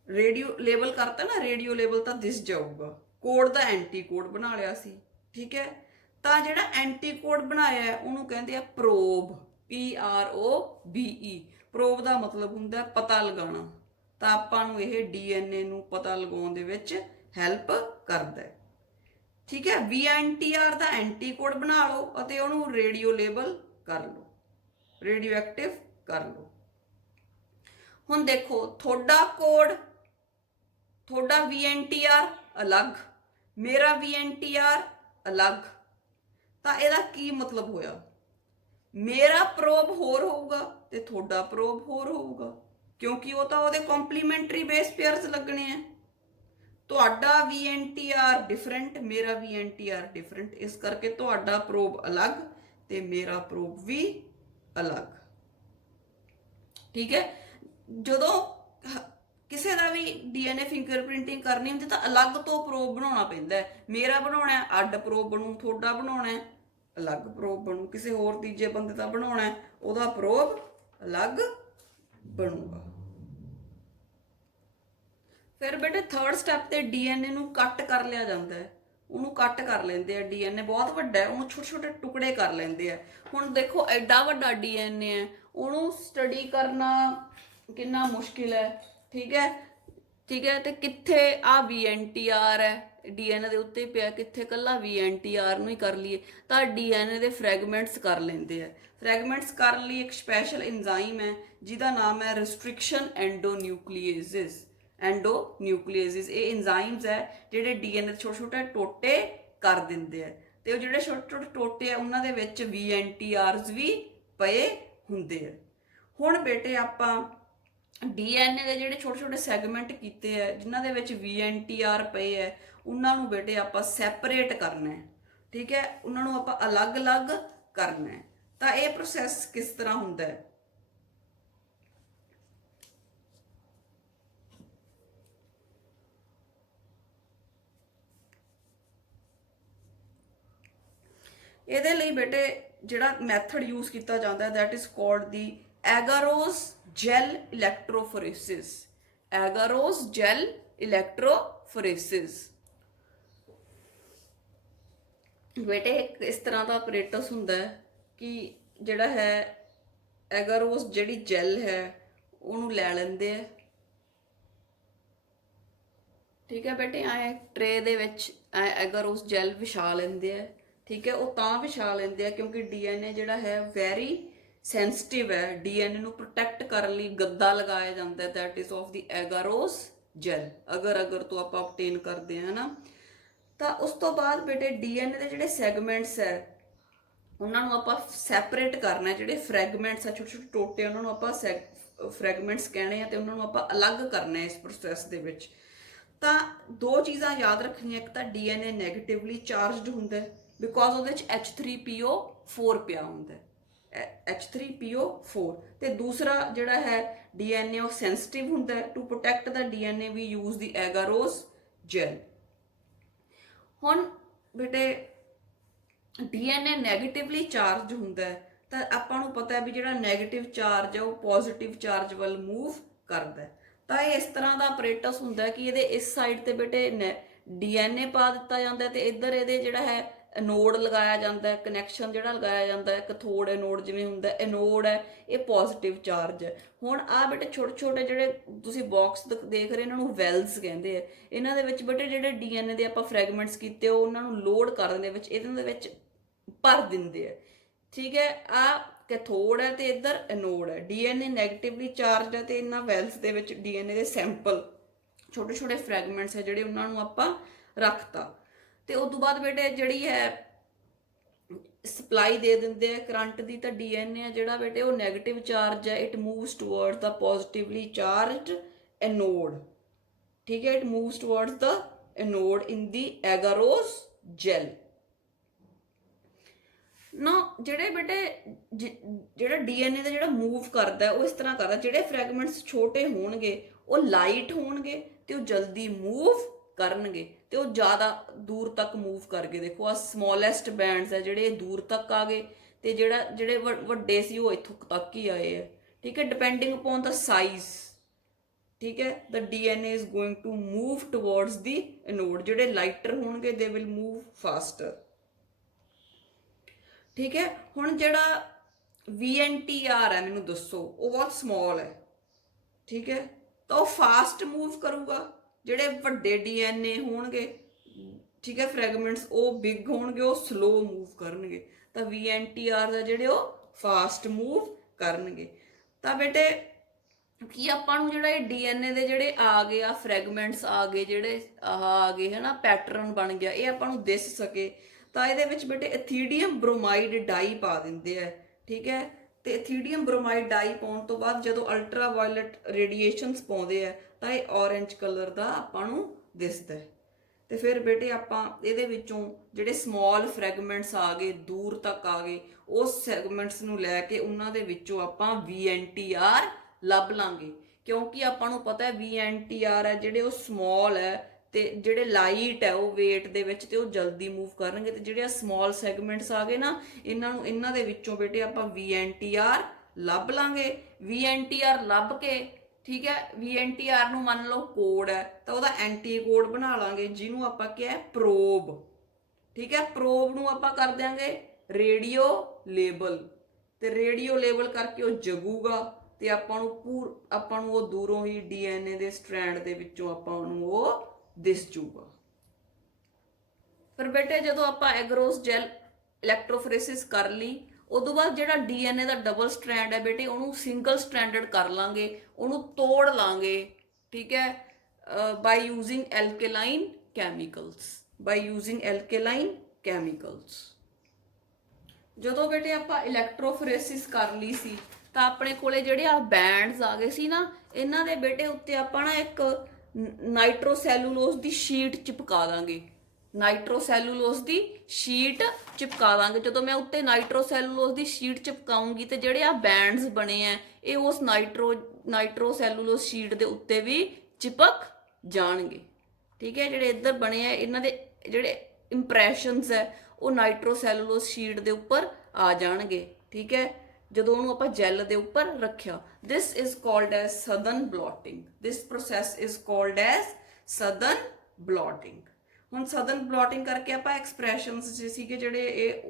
ਰੇਡੀਓ ਲੇਬਲ ਕਰਤਾ ਨਾ, ਰੇਡੀਓ ਲੇਬਲ ਤਾਂ ਦਿਸ ਜਾਊਗਾ। ਕੋਡ ਦਾ ਐਂਟੀ ਕੋਡ ਬਣਾ ਲਿਆ ਸੀ। ਠੀਕ ਹੈ। ਤਾਂ ਜਿਹੜਾ ਐਂਟੀ ਕੋਡ ਬਣਾਇਆ ਉਹਨੂੰ ਕਹਿੰਦੇ ਆ ਪ੍ਰੋਬ, PROBE। ਪ੍ਰੋਬ ਦਾ ਮਤਲਬ ਹੁੰਦਾ ਪਤਾ ਲਗਾਉਣਾ। ਤਾਂ ਆਪਾਂ ਨੂੰ ਇਹ ਡੀਐਨਏ ਨੂੰ ਪਤਾ ਲਗਾਉਣ ਦੇ ਵਿੱਚ ਹੈਲਪ ਕਰਦਾ ਹੈ। ਠੀਕ ਹੈ, VNTR ਦਾ ਐਂਟੀਕੋਡ ਬਣਾ ਲਓ ਅਤੇ ਉਹਨੂੰ ਰੇਡੀਓ ਲੇਬਲ ਕਰ ਲਓ, ਰੇਡੀਓ ਐਕਟਿਵ ਕਰ ਲਓ। ਹੁਣ ਦੇਖੋ ਤੁਹਾਡਾ ਕੋਡ, ਤੁਹਾਡਾ VNTR ਅਲੱਗ, ਮੇਰਾ VNTR ਅਲੱਗ, ਤਾਂ ਇਹਦਾ ਕੀ ਮਤਲਬ ਹੋਇਆ? ਮੇਰਾ ਪ੍ਰੋਬ ਹੋਰ ਹੋਊਗਾ ਤੇ ਤੁਹਾਡਾ ਪ੍ਰੋਬ ਹੋਰ ਹੋਊਗਾ, ਕਿਉਂਕਿ ਉਹ ਤਾਂ ਉਹਦੇ ਕੰਪਲੀਮੈਂਟਰੀ ਬੇਸ ਪੇਅਰਸ ਲੱਗਣੇ ਆ। ਤੁਹਾਡਾ VNTR ਡਿਫਰੈਂਟ, ਮੇਰਾ VNTR ਡਿਫਰੈਂਟ, ਇਸ ਕਰਕੇ ਤੁਹਾਡਾ ਪ੍ਰੋਬ ਅਲੱਗ ਤੇ ਮੇਰਾ ਪ੍ਰੋਬ ਵੀ ਅਲੱਗ। ਠੀਕ ਹੈ, ਜਦੋਂ ਕਿਸੇ ਦਾ ਵੀ DNA ਫਿੰਗਰਪ੍ਰਿੰਟਿੰਗ ਕਰਨੀ ਹੁੰਦੀ ਤਾਂ ਅਲੱਗ ਤੋਂ ਪ੍ਰੋਬ ਬਣਾਉਣਾ ਪੈਂਦਾ ਹੈ। ਮੇਰਾ ਬਣਾਉਣਾ ਅੱਡ ਪ੍ਰੋਬ ਬਣੂ, ਤੁਹਾਡਾ ਬਣਾਉਣਾ ਅਲੱਗ ਪ੍ਰੋਬ ਬਣੂ, ਕਿਸੇ ਹੋਰ ਤੀਜੇ ਬੰਦੇ ਦਾ ਬਣਾਉਣਾ ਉਹਦਾ ਪ੍ਰੋਬ ਅਲੱਗ ਬਣੂਗਾ। ਫਿਰ ਬੇਟੇ ਥਰਡ ਸਟੈਪ ਤੇ DNA ਨੂੰ ਕੱਟ ਕਰ ਲਿਆ ਜਾਂਦਾ ਹੈ, ਉਹਨੂੰ ਕੱਟ ਕਰ ਲੈਂਦੇ ਆ। DNA ਬਹੁਤ ਵੱਡਾ ਹੈ, ਉਹਨੂੰ ਛੋਟੇ ਛੋਟੇ ਟੁਕੜੇ ਕਰ ਲੈਂਦੇ ਆ। ਹੁਣ ਦੇਖੋ ਐਡਾ ਵੱਡਾ DNA ਹੈ, ਉਹਨੂੰ ਸਟੱਡੀ ਕਰਨਾ ਕਿੰਨਾ ਮੁਸ਼ਕਿਲ ਹੈ। ਠੀਕ ਹੈ, ਠੀਕ ਹੈ, ਤੇ ਕਿੱਥੇ ਆ VNTR ਹੈ DNA ਦੇ ਉੱਤੇ ਪਿਆ, ਕਿੱਥੇ ਕੱਲਾ VNTR ਨੂੰ ਹੀ ਕਰ ਲਈਏ ਤਾਂ DNA ਦੇ ਫਰੈਗਮੈਂਟਸ ਕਰ ਲੈਂਦੇ ਆ। ਫਰੈਗਮੈਂਟਸ ਕਰਨ ਲਈ ਇੱਕ ਸਪੈਸ਼ਲ ਇੰਜ਼ਾਈਮ ਹੈ ਜਿਹਦਾ ਨਾਮ ਹੈ ਰਿਸਟ੍ਰਿਕਸ਼ਨ ਐਂਡੋਨਿਊਕਲੀਏਸਿਸ। ਐਂਡੋਨਿਊਕਲੀਏਸਿਸ ਇਹ ਇੰਜ਼ਾਈਮਸ ਹੈ ਜਿਹੜੇ DNA ਦੇ ਛੋਟੇ ਛੋਟੇ ਟੋਟੇ ਕਰ ਦਿੰਦੇ ਆ, ਤੇ ਉਹ ਜਿਹੜੇ ਛੋਟੇ ਛੋਟੇ ਟੋਟੇ ਆ ਉਹਨਾਂ ਦੇ ਵਿੱਚ VNTRs ਵੀ ਪਏ ਹੁੰਦੇ ਆ। ਹੁਣ ਬੇਟੇ ਆਪਾਂ DNA ਦੇ ਜਿਹੜੇ ਛੋਟੇ ਛੋਟੇ ਸੈਗਮੈਂਟ ਕੀਤੇ ਹੈ ਜਿਨ੍ਹਾਂ ਦੇ ਵਿੱਚ VNTR ਪਏ ਹੈ, ਉਹਨਾਂ ਨੂੰ ਬੇਟੇ ਆਪਾਂ ਸੈਪਰੇਟ ਕਰਨਾ ਹੈ। ਠੀਕ ਹੈ, ਉਹਨਾਂ ਨੂੰ ਆਪਾਂ ਅਲੱਗ-ਅਲੱਗ ਕਰਨਾ ਹੈ। ਤਾਂ ਇਹ ਪ੍ਰੋਸੈਸ ਕਿਸ ਤਰ੍ਹਾਂ ਹੁੰਦਾ ਹੈ? ਇਹਦੇ ਲਈ ਬੇਟੇ ਜਿਹੜਾ ਮੈਥਡ ਯੂਜ਼ ਕੀਤਾ ਜਾਂਦਾ that is called the agarose gel ਇਲੈਕਟ੍ਰੋਫੋਰੇਸਿਸ। ਐਗਾਰੋਸ gel ਇਲੈਕਟ੍ਰੋਫੋਰੇਸਿਸ ਬੇਟੇ ਇਸ ਤਰ੍ਹਾਂ ਦਾ ਆਪਰੇਟਸ ਹੁੰਦਾ ਹੈ ਕਿ ਜਿਹੜਾ ਹੈ ਐਗਾਰੋਸ ਜਿਹੜੀ ਜੈਲ ਹੈ ਉਹਨੂੰ ਲੈ ਲੈਂਦੇ ਆ। ਠੀਕ ਹੈ ਬੇਟੇ, ਐ ਟਰੇ ਦੇ ਵਿੱਚ ਐਗਾਰੋਸ ਜੈਲ ਵਿਛਾ ਲੈਂਦੇ ਆ। ਠੀਕ ਹੈ, ਉਹ ਤਾਂ ਵਿਛਾ ਲੈਂਦੇ ਆ ਕਿਉਂਕਿ DNA ਜਿਹੜਾ ਹੈ ਵੈਰੀ ਸੈਂਸਿਟਿਵ ਹੈ। DNA ਨੂੰ ਪ੍ਰੋਟੈਕਟ ਕਰਨ ਲਈ ਗੱਦਾ ਲਗਾਇਆ ਜਾਂਦਾ that is of the agarose gel, agar ਤੋਂ ਆਪਾਂ obtain ਕਰਦੇ ਹਾਂ ਨਾ। ਤਾਂ ਉਸ ਤੋਂ ਬਾਅਦ ਬੇਟੇ DNA ਦੇ ਜਿਹੜੇ ਸੈਗਮੈਂਟਸ ਹੈ ਉਹਨਾਂ ਨੂੰ ਆਪਾਂ ਸੈਪਰੇਟ ਕਰਨਾ। ਜਿਹੜੇ ਫਰੈਗਮੈਂਟਸ ਆ ਛੋਟੇ ਛੋਟੇ ਟੋਟੇ ਉਹਨਾਂ ਨੂੰ ਆਪਾਂ ਫਰੈਗਮੈਂਟਸ ਕਹਿਣੇ ਆ ਤੇ ਉਹਨਾਂ ਨੂੰ ਆਪਾਂ ਅਲੱਗ ਕਰਨਾ ਇਸ ਪ੍ਰੋਸੈਸ ਦੇ ਵਿੱਚ। ਤਾਂ ਦੋ ਚੀਜ਼ਾਂ ਯਾਦ ਰੱਖਣੀਆਂ, ਇੱਕ ਤਾਂ DNA ਨੈਗੇਟਿਵਲੀ ਚਾਰਜਡ ਹੁੰਦਾ ਬਿਕੋਜ਼ ਉਹਦੇ ਵਿੱਚ H3PO4 ਪਿਆ ਹੁੰਦਾ, H3PO4, ਤੇ ਦੂਸਰਾ ਜਿਹੜਾ ਹੈ DNA ਉਹ ਸੈਂਸਿਟਿਵ ਹੁੰਦਾ। To protect the DNA we use the agarose gel. ਹੁਣ ਬੇਟੇ DNA ਨੈਗੇਟਿਵਲੀ ਚਾਰਜ ਹੁੰਦਾ ਤਾਂ ਆਪਾਂ ਨੂੰ ਪਤਾ ਵੀ ਜਿਹੜਾ ਨੈਗੇਟਿਵ ਚਾਰਜ ਹੈ ਉਹ ਪੋਜ਼ਿਟਿਵ ਚਾਰਜ ਵੱਲ ਮੂਵ ਕਰਦਾ। ਤਾਂ ਇਹ ਇਸ ਤਰ੍ਹਾਂ ਦਾ ਆਪਰੇਟਸ ਹੁੰਦਾ ਕਿ ਇਹਦੇ ਇਸ ਸਾਈਡ ਤੇ ਬੇਟੇ DNA ਪਾ ਦਿੱਤਾ ਜਾਂਦਾ ਤੇ ਇੱਧਰ ਇਹਦੇ ਜਿਹੜਾ ਹੈ ਐਨੋਡ ਲਗਾਇਆ ਜਾਂਦਾ, ਕਨੈਕਸ਼ਨ ਜਿਹੜਾ ਲਗਾਇਆ ਜਾਂਦਾ ਕੈਥੋਡ ਐਨੋਡ ਜਿਵੇਂ ਹੁੰਦਾ। ਐਨੋਡ ਹੈ ਇਹ ਪੋਜ਼ਿਟਿਵ ਚਾਰਜ ਹੈ। ਹੁਣ ਆਹ ਬੇਟੇ ਛੋਟੇ ਛੋਟੇ ਜਿਹੜੇ ਤੁਸੀਂ ਬਾਕਸ ਦੇਖ ਰਹੇ ਇਹਨਾਂ ਨੂੰ ਵੈਲਸ ਕਹਿੰਦੇ ਆ। ਇਹਨਾਂ ਦੇ ਵਿੱਚ ਬੇਟੇ ਜਿਹੜੇ DNA ਦੇ ਆਪਾਂ ਫਰੈਗਮੈਂਟਸ ਕੀਤੇ ਉਹ ਉਹਨਾਂ ਨੂੰ ਲੋਡ ਕਰ ਦਿੰਦੇ ਵਿੱਚ, ਇਹਨਾਂ ਦੇ ਵਿੱਚ ਭਰ ਦਿੰਦੇ ਆ। ਠੀਕ ਹੈ, ਆਹ ਕੈਥੋਡ ਹੈ ਤੇ ਇੱਧਰ ਐਨੋਡ ਹੈ। DNA ਨੈਗੇਟਿਵਲੀ ਚਾਰਜ ਹੈ ਤੇ ਇਹਨਾਂ ਵੈਲਸ ਦੇ ਵਿੱਚ DNA ਦੇ ਸੈਂਪਲ ਛੋਟੇ ਛੋਟੇ ਫਰੈਗਮੈਂਟਸ ਹੈ ਜਿਹੜੇ ਉਹਨਾਂ ਨੂੰ ਆਪਾਂ ਰੱਖਤਾ। ਤੇ ਉਸ ਤੋਂ ਬਾਅਦ ਬੇਟੇ ਜਿਹੜੀ ਹੈ ਸਪਲਾਈ ਦੇ ਦਿੰਦੇ ਆ ਕਰੰਟ ਦੀ। ਤਾਂ DNA ਹੈ ਜਿਹੜਾ ਬੇਟੇ ਉਹ ਨੈਗੇਟਿਵ ਚਾਰਜ ਹੈ, it moves towards the positively charged anode. ਠੀਕ ਹੈ, it moves towards the anode in the agarose gel. ਨਾ ਜਿਹੜੇ ਬੇਟੇ ਜਿਹੜਾ DNA ਦਾ ਜਿਹੜਾ ਮੂਵ ਕਰਦਾ ਉਹ ਇਸ ਤਰ੍ਹਾਂ ਕਰਦਾ, ਜਿਹੜੇ ਫਰੈਗਮੈਂਟਸ ਛੋਟੇ ਹੋਣਗੇ ਉਹ ਲਾਈਟ ਹੋਣਗੇ ਤੇ ਉਹ ਜਲਦੀ ਮੂਵ ਕਰਨਗੇ ਤੇ ਉਹ ਜ਼ਿਆਦਾ ਦੂਰ ਤੱਕ ਮੂਵ ਕਰਗੇ। ਦੇਖੋ ਆ ਸਮੋਲੈਸਟ ਬੈਂਡਸ ਹੈ ਜਿਹੜੇ ਦੂਰ ਤੱਕ ਆ ਗਏ ਤੇ ਜਿਹੜੇ ਵੱਡੇ ਸੀ ਉਹ ਇੱਥੋਂ ਤੱਕ ਹੀ ਆਏ ਹੈ। ਠੀਕ ਹੈ, ਡਿਪੈਂਡਿੰਗ ਅਪੋਨ ਦਾ ਸਾਈਜ਼। ਠੀਕ ਹੈ, the DNA is going to move towards the anode। ਜਿਹੜੇ ਲਾਈਟਰ ਹੋਣਗੇ they will move faster। ਠੀਕ ਹੈ, ਹੁਣ ਜਿਹੜਾ VNTR ਹੈ ਮੈਨੂੰ ਦੱਸੋ, ਉਹ ਬਹੁਤ ਸਮੋਲ ਹੈ। ਠੀਕ ਹੈ, ਤਾਂ ਉਹ ਫਾਸਟ ਮੂਵ ਕਰੂਗਾ ਜਿਹੜੇ ਵੱਡੇ ਡੀਐਨਏ ਹੋਣਗੇ, ਠੀਕ ਹੈ, ਫਰੈਗਮੈਂਟਸ ਉਹ ਬਿਗ ਹੋਣਗੇ, ਉਹ ਸਲੋ ਮੂਵ ਕਰਨਗੇ। ਤਾਂ VNTR ਦਾ ਜਿਹੜੇ ਉਹ ਫਾਸਟ ਮੂਵ ਕਰਨਗੇ। ਤਾਂ ਬੇਟੇ ਕਿ ਆਪਾਂ ਨੂੰ ਜਿਹੜਾ ਇਹ ਡੀਐਨਏ ਦੇ ਜਿਹੜੇ ਆ ਗਏ ਆ ਫਰੈਗਮੈਂਟਸ ਆ ਗਏ, ਜਿਹੜੇ ਆ ਗਏ ਹੈ ਨਾ, ਪੈਟਰਨ ਬਣ ਗਿਆ, ਇਹ ਆਪਾਂ ਨੂੰ ਦਿਸ ਸਕੇ, ਤਾਂ ਇਹਦੇ ਵਿੱਚ ਬੇਟੇ ਐਥੀਡੀਅਮ ਬ੍ਰੋਮਾਈਡ ਡਾਈ ਪਾ ਦਿੰਦੇ ਆ, ਠੀਕ ਹੈ। ਤੇ ਐਥੀਡੀਅਮ ਬ੍ਰੋਮਾਈਡ ਡਾਈ ਪਾਉਣ ਤੋਂ ਬਾਅਦ ਜਦੋਂ ਅਲਟਰਾ ਵਾਇਲਟ ਰੇਡੀਏਸ਼ਨਸ ਪਾਉਂਦੇ ਆ ਤਾਂ ਇਹ ਔਰੇਂਜ ਕਲਰ ਦਾ ਆਪਾਂ ਨੂੰ ਦਿਸਦਾ ਹੈ। ਤੇ ਫਿਰ ਬੇਟੇ ਆਪਾਂ ਇਹਦੇ ਵਿੱਚੋਂ ਜਿਹੜੇ ਸਮਾਲ ਫਰੈਗਮੈਂਟਸ ਆ ਗਏ, ਦੂਰ ਤੱਕ ਆ ਗਏ, ਉਸ ਸੈਗਮੈਂਟਸ ਨੂੰ ਲੈ ਕੇ ਉਹਨਾਂ ਦੇ ਵਿੱਚੋਂ ਆਪਾਂ VNTR ਲੱਭ ਲਾਂਗੇ, ਕਿਉਂਕਿ ਆਪਾਂ ਨੂੰ ਪਤਾ ਹੈ VNTR ਹੈ ਜਿਹੜੇ ਉਹ ਸਮਾਲ ਹੈ, ਤੇ ਜਿਹੜੇ ਲਾਈਟ ਹੈ ਉਹ weight ਦੇ ਵਿੱਚ ਤੇ ਉਹ ਜਲਦੀ ਮੂਵ ਕਰਨਗੇ। ਤੇ ਜਿਹੜੇ ਸਮਾਲ ਸੈਗਮੈਂਟਸ ਆ ਗਏ ਨਾ, ਇਹਨਾਂ ਦੇ ਵਿੱਚੋਂ ਬੇਟੇ ਆਪਾਂ VNTR ਲੱਭ ਲਾਂਗੇ। VNTR ਲੱਭ ਕੇ, ਠੀਕ ਹੈ, VNTR ਨੂੰ ਮੰਨ ਲਓ ਕੋਡ ਹੈ, ਤਾਂ ਉਹਦਾ ਐਂਟੀ ਕੋਡ ਬਣਾ ਲਾਂਗੇ ਜਿਹਨੂੰ ਆਪਾਂ ਕਿਹਾ ਪ੍ਰੋਬ, ਠੀਕ ਹੈ। ਪ੍ਰੋਬ ਨੂੰ ਆਪਾਂ ਕਰ ਦਿਆਂਗੇ ਰੇਡੀਓ ਲੇਬਲ, ਤੇ ਰੇਡੀਓ ਲੇਬਲ ਕਰਕੇ ਉਹ ਜਗੂਗਾ ਤੇ ਆਪਾਂ ਨੂੰ ਉਹ ਦੂਰੋਂ ਹੀ ਡੀਐਨਏ ਦੇ ਸਟ੍ਰੈਂਡ ਦੇ ਵਿੱਚੋਂ ਆਪਾਂ ਨੂੰ ਉਹ ਦਿਸ ਜੂਗਾ। ਫਿਰ ਬੇਟੇ ਜਦੋਂ ਆਪਾਂ ਐਗਰੋਸ ਜੈਲ ਇਲੈਕਟ੍ਰੋਫੋਰੇਸਿਸ ਕਰ ਲਈ, ਉਦੋਂ ਬਾਅਦ ਜਿਹੜਾ ਡੀਐਨਏ ਦਾ ਡਬਲ ਸਟ੍ਰੈਂਡ ਹੈ ਬੇਟੇ ਉਹਨੂੰ ਸਿੰਗਲ ਸਟ੍ਰੈਂਡਡ ਕਰ ਲਾਂਗੇ, ਉਹਨੂੰ ਤੋੜ ਲਾਂਗੇ, ਠੀਕ ਹੈ, ਬਾਈ ਯੂਜ਼ਿੰਗ ਐਲਕੇਲਾਈਨ ਕੈਮੀਕਲਸ। ਜਦੋਂ ਬੇਟੇ ਆਪਾਂ ਇਲੈਕਟ੍ਰੋਫੋਰੇਸਿਸ ਕਰ ਲਈ ਸੀ ਤਾਂ ਆਪਣੇ ਕੋਲੇ ਜਿਹੜੇ ਆ ਬੈਂਡਸ ਆ ਗਏ ਸੀ ਨਾ, ਇਹਨਾਂ ਦੇ ਬੇਟੇ ਉੱਤੇ ਆਪਾਂ ਨਾ ਇੱਕ ਨਾਈਟ੍ਰੋਸੈਲੂਲੋਸ ਦੀ ਸ਼ੀਟ ਚਿਪਕਾ ਦਾਂਗੇ, ਜਦੋਂ ਮੈਂ ਉੱਤੇ ਨਾਈਟ੍ਰੋਸੈਲੂਲੋਸ ਦੀ ਸ਼ੀਟ ਚਿਪਕਾਉਂਗੀ ਤੇ ਜਿਹੜੇ ਆ ਬੈਂਡਸ ਬਣੇ ਆ ਇਹ ਉਸ ਨਾਈਟ੍ਰੋਸੈਲੂਲੋਸ ਸ਼ੀਟ ਦੇ ਉੱਤੇ ਵੀ ਚਿਪਕ ਜਾਣਗੇ, ਠੀਕ ਹੈ। ਜਿਹੜੇ ਇੱਧਰ ਬਣੇ ਆ ਇਹਨਾਂ ਦੇ ਜਿਹੜੇ ਇੰਪ੍ਰੈਸ਼ਨਸ ਹੈ ਉਹ ਨਾਈਟ੍ਰੋਸੈਲੂਲੋਸ ਸ਼ੀਟ ਦੇ ਉੱਪਰ ਆ ਜਾਣਗੇ, ਠੀਕ ਹੈ, ਜਦੋਂ ਉਹਨੂੰ ਆਪਾਂ ਜੈਲ ਦੇ ਉੱਪਰ ਰੱਖਿਆ। This is called as Southern blotting. This process is called as Southern blotting. ਹੁਣ ਸਦਰਨ ਬਲੌਟਿੰਗ ਕਰਕੇ ਆਪਾਂ ਐਕਸਪ੍ਰੈਸ਼ਨਸ ਸੀਗੇ ਜਿਹੜੇ ਇਹ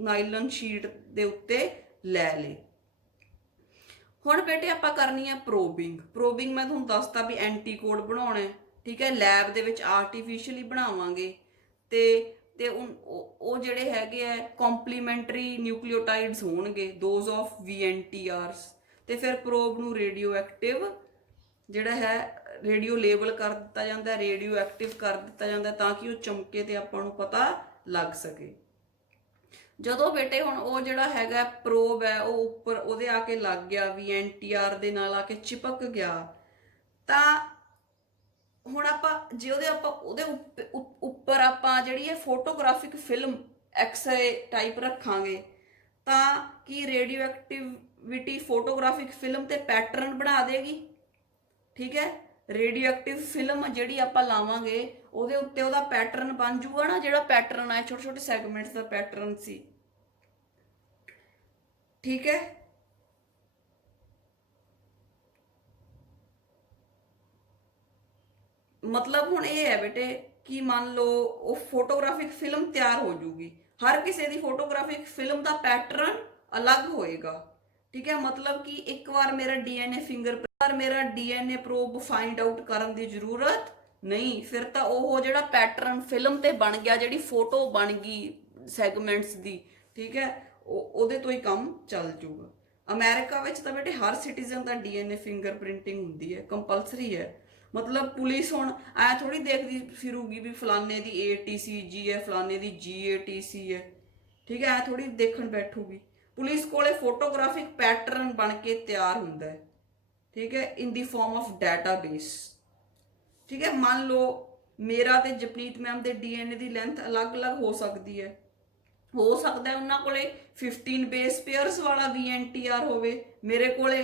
ਨਾਈਲਨ ਸ਼ੀਟ ਦੇ ਉੱਤੇ ਲੈ ਲਏ। ਹੁਣ ਬੇਟੇ ਆਪਾਂ ਕਰਨੀ ਹੈ ਪ੍ਰੋਬਿੰਗ। ਮੈਂ ਤੁਹਾਨੂੰ ਦੱਸਤਾ ਵੀ ਐਂਟੀਕੋਡ ਬਣਾਉਣਾ ਹੈ, ਠੀਕ ਹੈ, ਲੈਬ ਦੇ ਵਿੱਚ ਆਰਟੀਫਿਸ਼ੀਅਲੀ ਬਣਾਵਾਂਗੇ ਤੇ ਉਹ ਜਿਹੜੇ ਹੈਗੇ ਆ ਕੰਪਲੀਮੈਂਟਰੀ ਨਿਊਕਲੀਓਟਾਈਡਸ ਹੋਣਗੇ, ਦੋਜ਼ ਆਫ VNTRs। ਤੇ ਫਿਰ ਪ੍ਰੋਬ ਨੂੰ ਰੇਡੀਓ ਐਕਟਿਵ ਜਿਹੜਾ ਹੈ ਰੇਡੀਓ ਲੇਬਲ ਕਰ ਦਿੱਤਾ ਜਾਂਦਾ, ਰੇਡੀਓ ਐਕਟਿਵ ਕਰ ਦਿੱਤਾ ਜਾਂਦਾ ਤਾਂ ਕਿ ਉਹ ਚਮਕੇ ਤੇ ਆਪਾਂ ਨੂੰ ਪਤਾ ਲੱਗ ਸਕੇ। ਜਦੋਂ ਬੇਟੇ ਹੁਣ ਉਹ ਜਿਹੜਾ ਹੈਗਾ ਪ੍ਰੋਬ ਹੈ ਉਹ ਉੱਪਰ ਉਹਦੇ ਆ ਕੇ ਲੱਗ ਗਿਆ, VNTR ਦੇ ਨਾਲ ਆ ਕੇ ਚਿਪਕ ਗਿਆ, ਤਾਂ ਹੁਣ ਆਪਾਂ ਜੇ ਉਹਦੇ ਉੱਪਰ ਆਪਾਂ ਜਿਹੜੀ ਹੈ ਫੋਟੋਗ੍ਰਾਫਿਕ ਫਿਲਮ ਐਕਸਰੇ ਟਾਈਪ ਰੱਖਾਂਗੇ ਤਾਂ ਕੀ ਰੇਡੀਓ ਐਕਟਿਵਿਟੀ ਫੋਟੋਗ੍ਰਾਫਿਕ ਫਿਲਮ ਤੇ ਪੈਟਰਨ ਬਣਾ ਦੇਗੀ, ਠੀਕ ਹੈ। ਰੇਡੀਓ ਐਕਟਿਵ ਫਿਲਮ ਜਿਹੜੀ ਆਪਾਂ ਲਾਵਾਂਗੇ ਉਹਦੇ ਉੱਤੇ ਉਹਦਾ ਪੈਟਰਨ ਬਣ ਜੂਗਾ ਨਾ, ਜਿਹੜਾ ਪੈਟਰਨ ਆਇਆ ਛੋਟੇ ਛੋਟੇ ਸੈਗਮੈਂਟਸ ਦਾ ਪੈਟਰਨ ਸੀ, ਠੀਕ ਹੈ। ਮਤਲਬ ਹੁਣ ਇਹ ਹੈ ਬੇਟੇ ਕਿ ਮੰਨ ਲਓ ਉਹ ਫੋਟੋਗ੍ਰਾਫਿਕ ਫਿਲਮ ਤਿਆਰ ਹੋ ਜੂਗੀ, ਹਰ ਕਿਸੇ ਦੀ ਫੋਟੋਗ੍ਰਾਫਿਕ ਫਿਲਮ ਦਾ ਪੈਟਰਨ ਅਲੱਗ ਹੋਏਗਾ, ਠੀਕ ਹੈ। ਮਤਲਬ ਕਿ ਇੱਕ ਵਾਰ ਮੇਰਾ ਡੀਐਨਏ ਪ੍ਰੋਬ ਫਾਈਂਡ ਆਊਟ ਕਰਨ ਦੀ ਜ਼ਰੂਰਤ ਨਹੀਂ, ਫਿਰ ਤਾਂ ਉਹ ਜਿਹੜਾ ਪੈਟਰਨ ਫਿਲਮ ਤੇ ਬਣ ਗਿਆ, ਜਿਹੜੀ ਫੋਟੋ ਬਣ ਗਈ ਸੈਗਮੈਂਟਸ ਦੀ, ਠੀਕ ਹੈ, ਉਹਦੇ ਤੋਂ ਹੀ ਕੰਮ ਚੱਲ ਜੂਗਾ। ਅਮਰੀਕਾ ਵਿੱਚ ਤਾਂ ਬੇਟੇ ਹਰ ਸਿਟੀਜ਼ਨ ਦਾ ਡੀਐਨਏ ਫਿੰਗਰਪ੍ਰਿੰਟਿੰਗ ਹੁੰਦੀ ਹੈ, ਕੰਪਲਸਰੀ ਹੈ। ਮਤਲਬ ਪੁਲਿਸ ਹੁਣ ਐ ਥੋੜੀ ਦੇਖਦੀ ਫਿਰੂਗੀ ਵੀ ਫਲਾਨੇ ਦੀ ATCG ਹੈ, ਫਲਾਨੇ ਦੀ GATC ਹੈ, ਠੀਕ ਹੈ, ਐ ਥੋੜੀ ਦੇਖਣ ਬੈਠੂਗੀ। ਪੁਲਿਸ ਕੋਲੇ ਫੋਟੋਗ੍ਰਾਫਿਕ ਪੈਟਰਨ ਬਣ ਕੇ ਤਿਆਰ ਹੁੰਦਾ ਹੈ, ਠੀਕ ਹੈ, ਇਨ ਦੀ ਫਾਰਮ ਆਫ ਡਾਟਾਬੇਸ, ਠੀਕ ਹੈ। ਮੰਨ ਲਓ ਮੇਰਾ ਤੇ ਜਪਨੀਤ ਮੈਮ ਦੇ ਡੀਐਨਏ ਦੀ ਲੈਂਥ ਅਲੱਗ-ਅਲੱਗ ਹੋ ਸਕਦੀ ਹੈ, ਹੋ ਸਕਦਾ ਹੈ ਉਹਨਾਂ ਕੋਲੇ 15 ਬੇਸ ਪੇਅਰਸ ਵਾਲਾ VNTR ਹੋਵੇ, ਮੇਰੇ ਕੋਲੇ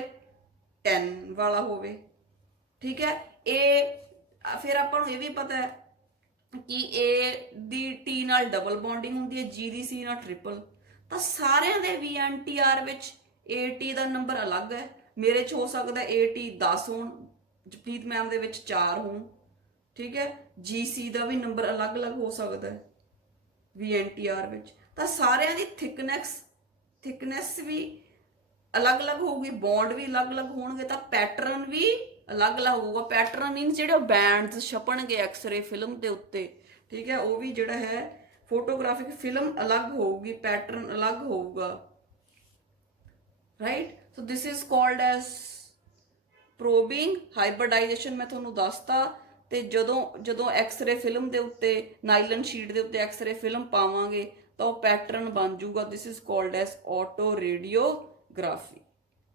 10 ਵਾਲਾ ਹੋਵੇ, ਠੀਕ ਹੈ। ਇਹ ਫਿਰ ਆਪਾਂ ਨੂੰ ਇਹ ਵੀ ਪਤਾ ਹੈ ਕਿ A ਦੀ T ਨਾਲ ਡਬਲ ਬੌਂਡਿੰਗ ਹੁੰਦੀ ਹੈ, G ਦੀ C ਨਾਲ ਟ੍ਰਿਪਲ, ਤਾਂ ਸਾਰਿਆਂ ਦੇ VNTR ਵਿੱਚ AT ਦਾ ਨੰਬਰ ਅਲੱਗ ਹੈ। ਮੇਰੇ 'ਚ ਹੋ ਸਕਦਾ AT 10 ਹੋਣ, ਜਪਨੀਤ ਮੈਮ ਦੇ ਵਿੱਚ 4 ਹੋਣ, ਠੀਕ ਹੈ। GC ਦਾ ਵੀ ਨੰਬਰ ਅਲੱਗ-ਅਲੱਗ ਹੋ ਸਕਦਾ ਹੈ VNTR ਵਿੱਚ, ਤਾਂ ਸਾਰਿਆਂ ਦੀ ਥਿਕਨੈਸ ਵੀ ਅਲੱਗ-ਅਲੱਗ ਹੋਊਗੀ, ਬੌਂਡ ਵੀ ਅਲੱਗ-ਅਲੱਗ ਹੋਣਗੇ, ਤਾਂ ਪੈਟਰਨ ਵੀ ਅਲੱਗ-ਅਲੱਗ ਹੋਊਗਾ। ਪੈਟਰਨ ਮੀਨਸ ਜਿਹੜੇ ਬੈਂਡਸ ਛਪਣਗੇ ਐਕਸ-ਰੇ ਫਿਲਮ ਦੇ ਉੱਤੇ, ਠੀਕ ਹੈ, ਉਹ ਵੀ ਜਿਹੜਾ ਹੈ ਫੋਟੋਗ੍ਰਾਫਿਕ ਫਿਲਮ ਅਲੱਗ ਹੋਊਗੀ, ਪੈਟਰਨ ਅਲੱਗ ਹੋਊਗਾ, right. So this is called as probing. Hybridization ਮੈਂ ਤੁਹਾਨੂੰ ਦੱਸਤਾ। ਤੇ ਜਦੋਂ ਜਦੋਂ ਐਕਸ-ਰੇ ਫਿਲਮ ਦੇ ਉੱਤੇ, ਨਾਈਲਨ ਸ਼ੀਟ ਦੇ ਉੱਤੇ ਐਕਸ-ਰੇ ਫਿਲਮ ਪਾਵਾਂਗੇ ਤਾਂ ਉਹ ਪੈਟਰਨ ਬਣ ਜਾਊਗਾ। This is called as autoradiography,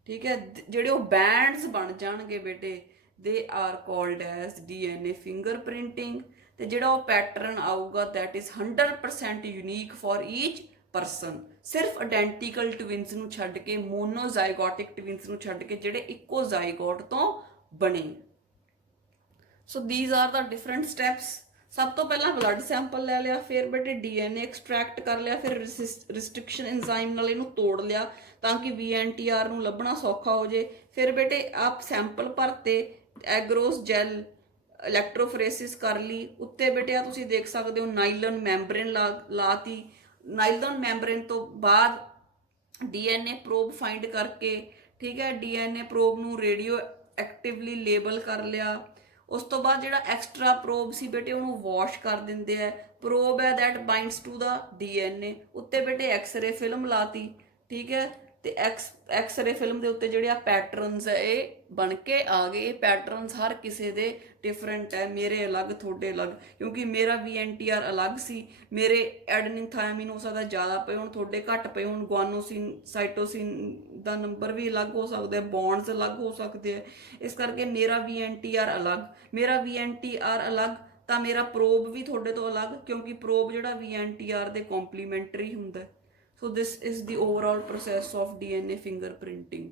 ਠੀਕ ਹੈ। ਜਿਹੜੇ ਉਹ ਬੈਂਡਸ ਬਣ ਜਾਣਗੇ ਬੇਟੇ, they are called as DNA fingerprinting. ਤੇ ਜਿਹੜਾ ਉਹ ਪੈਟਰਨ ਆਊਗਾ that is 100% unique for each person. ਸਿਰਫ ਆਇਡੈਂਟੀਕਲ ਟਵਿੰਸ ਨੂੰ ਛੱਡ ਕੇ, ਮੋਨੋਜ਼ਾਈਗੋਟਿਕ ਟਵਿੰਸ ਨੂੰ ਛੱਡ ਕੇ, ਜਿਹੜੇ ਇੱਕੋ ਜ਼ਾਈਗੋਟ ਤੋਂ ਬਣੇ। So these are the different steps. ਸਭ ਤੋਂ ਪਹਿਲਾਂ ਬਲੱਡ ਸੈਂਪਲ ਲੈ ਲਿਆ, ਫਿਰ ਬੇਟੇ ਡੀਐਨਏ ਐਕਸਟ੍ਰੈਕਟ ਕਰ ਲਿਆ, ਫਿਰ ਰਿਸਟ੍ਰਿਕਸ਼ਨ ਐਂਜ਼ਾਈਮ ਨਾਲ ਇਹਨੂੰ ਤੋੜ ਲਿਆ ਤਾਂ ਕਿ ਵੀਐਨਟੀਆਰ ਨੂੰ ਲੱਭਣਾ ਸੌਖਾ ਹੋ ਜੇ। ਫਿਰ ਬੇਟੇ ਆਪ ਸੈਂਪਲ ਭਰਤੇ, ਐਗਰੋਸ ਜੈਲ ਇਲੈਕਟ੍ਰੋਫੋਰੇਸਿਸ ਕਰ ਲਈ। ਉੱਤੇ ਬੇਟੇ ਆ ਤੁਸੀਂ ਦੇਖ ਸਕਦੇ ਹੋ ਨਾਈਲਨ ਮੈਂਬਰੇਨ ਲਾਤੀ। ਨਾਈਲਨ ਮੈਂਬਰੇਨ ਤੋਂ ਬਾਅਦ ਡੀਐਨਏ ਪ੍ਰੋਬ ਫਾਈਂਡ ਕਰਕੇ, ਠੀਕ ਹੈ, ਡੀਐਨਏ ਪ੍ਰੋਬ ਨੂੰ ਰੇਡੀਓ ਐਕਟਿਵਲੀ ਲੇਬਲ ਕਰ ਲਿਆ। ਉਸ ਤੋਂ ਬਾਅਦ ਜਿਹੜਾ ਐਕਸਟਰਾ ਪ੍ਰੋਬ ਸੀ ਬੇਟੇ ਉਹਨੂੰ ਵਾਸ਼ ਕਰ ਦਿੰਦੇ ਆ। ਪ੍ਰੋਬ ਹੈ ਦੈਟ ਬਾਈਂਡਸ ਟੂ ਦਾ ਡੀਐਨਏ। ਉੱਤੇ ਬੇਟੇ ਐਕਸ-ਰੇ ਫਿਲਮ ਲਾਤੀ, ਠੀਕ ਹੈ, ਤੇ ਐਕਸ-ਰੇ ਫਿਲਮ ਦੇ ਉੱਤੇ ਜਿਹੜੇ ਆ ਪੈਟਰਨਸ ਹੈ ਇਹ ਬਣ ਕੇ ਆ ਗਏ। ਇਹ ਪੈਟਰਨਸ ਹਰ ਕਿਸੇ ਦੇ ਡਿਫਰੈਂਟ ਹੈ, ਮੇਰੇ ਅਲੱਗ, ਤੁਹਾਡੇ ਅਲੱਗ, ਕਿਉਂਕਿ ਮੇਰਾ ਵੀਐਨਟੀਆਰ ਅਲੱਗ ਸੀ। ਮੇਰੇ ਐਡਨਿਨ ਥਾਇਮਿਨ ਹੋ ਸਕਦਾ ਜ਼ਿਆਦਾ ਪਏ ਹੋਣ, ਤੁਹਾਡੇ ਘੱਟ ਪਏ ਹੋਣ। ਗੁਆਨੋਸਿਨ, ਸਾਈਟੋਸਿਨ ਦਾ ਨੰਬਰ ਵੀ ਅਲੱਗ ਹੋ ਸਕਦਾ, ਬੌਂਡਸ ਅਲੱਗ ਹੋ ਸਕਦੇ ਆ। ਇਸ ਕਰਕੇ ਮੇਰਾ ਵੀਐਨਟੀਆਰ ਅਲੱਗ, ਮੇਰਾ ਵੀਐਨਟੀਆਰ ਅਲੱਗ ਤਾਂ ਮੇਰਾ ਪ੍ਰੋਬ ਵੀ ਤੁਹਾਡੇ ਤੋਂ ਅਲੱਗ, ਕਿਉਂਕਿ ਪ੍ਰੋਬ ਜਿਹੜਾ ਵੀਐਨਟੀਆਰ ਦੇ ਕੰਪਲੀਮੈਂਟਰੀ ਹੁੰਦਾ। So this is the overall process of DNA fingerprinting.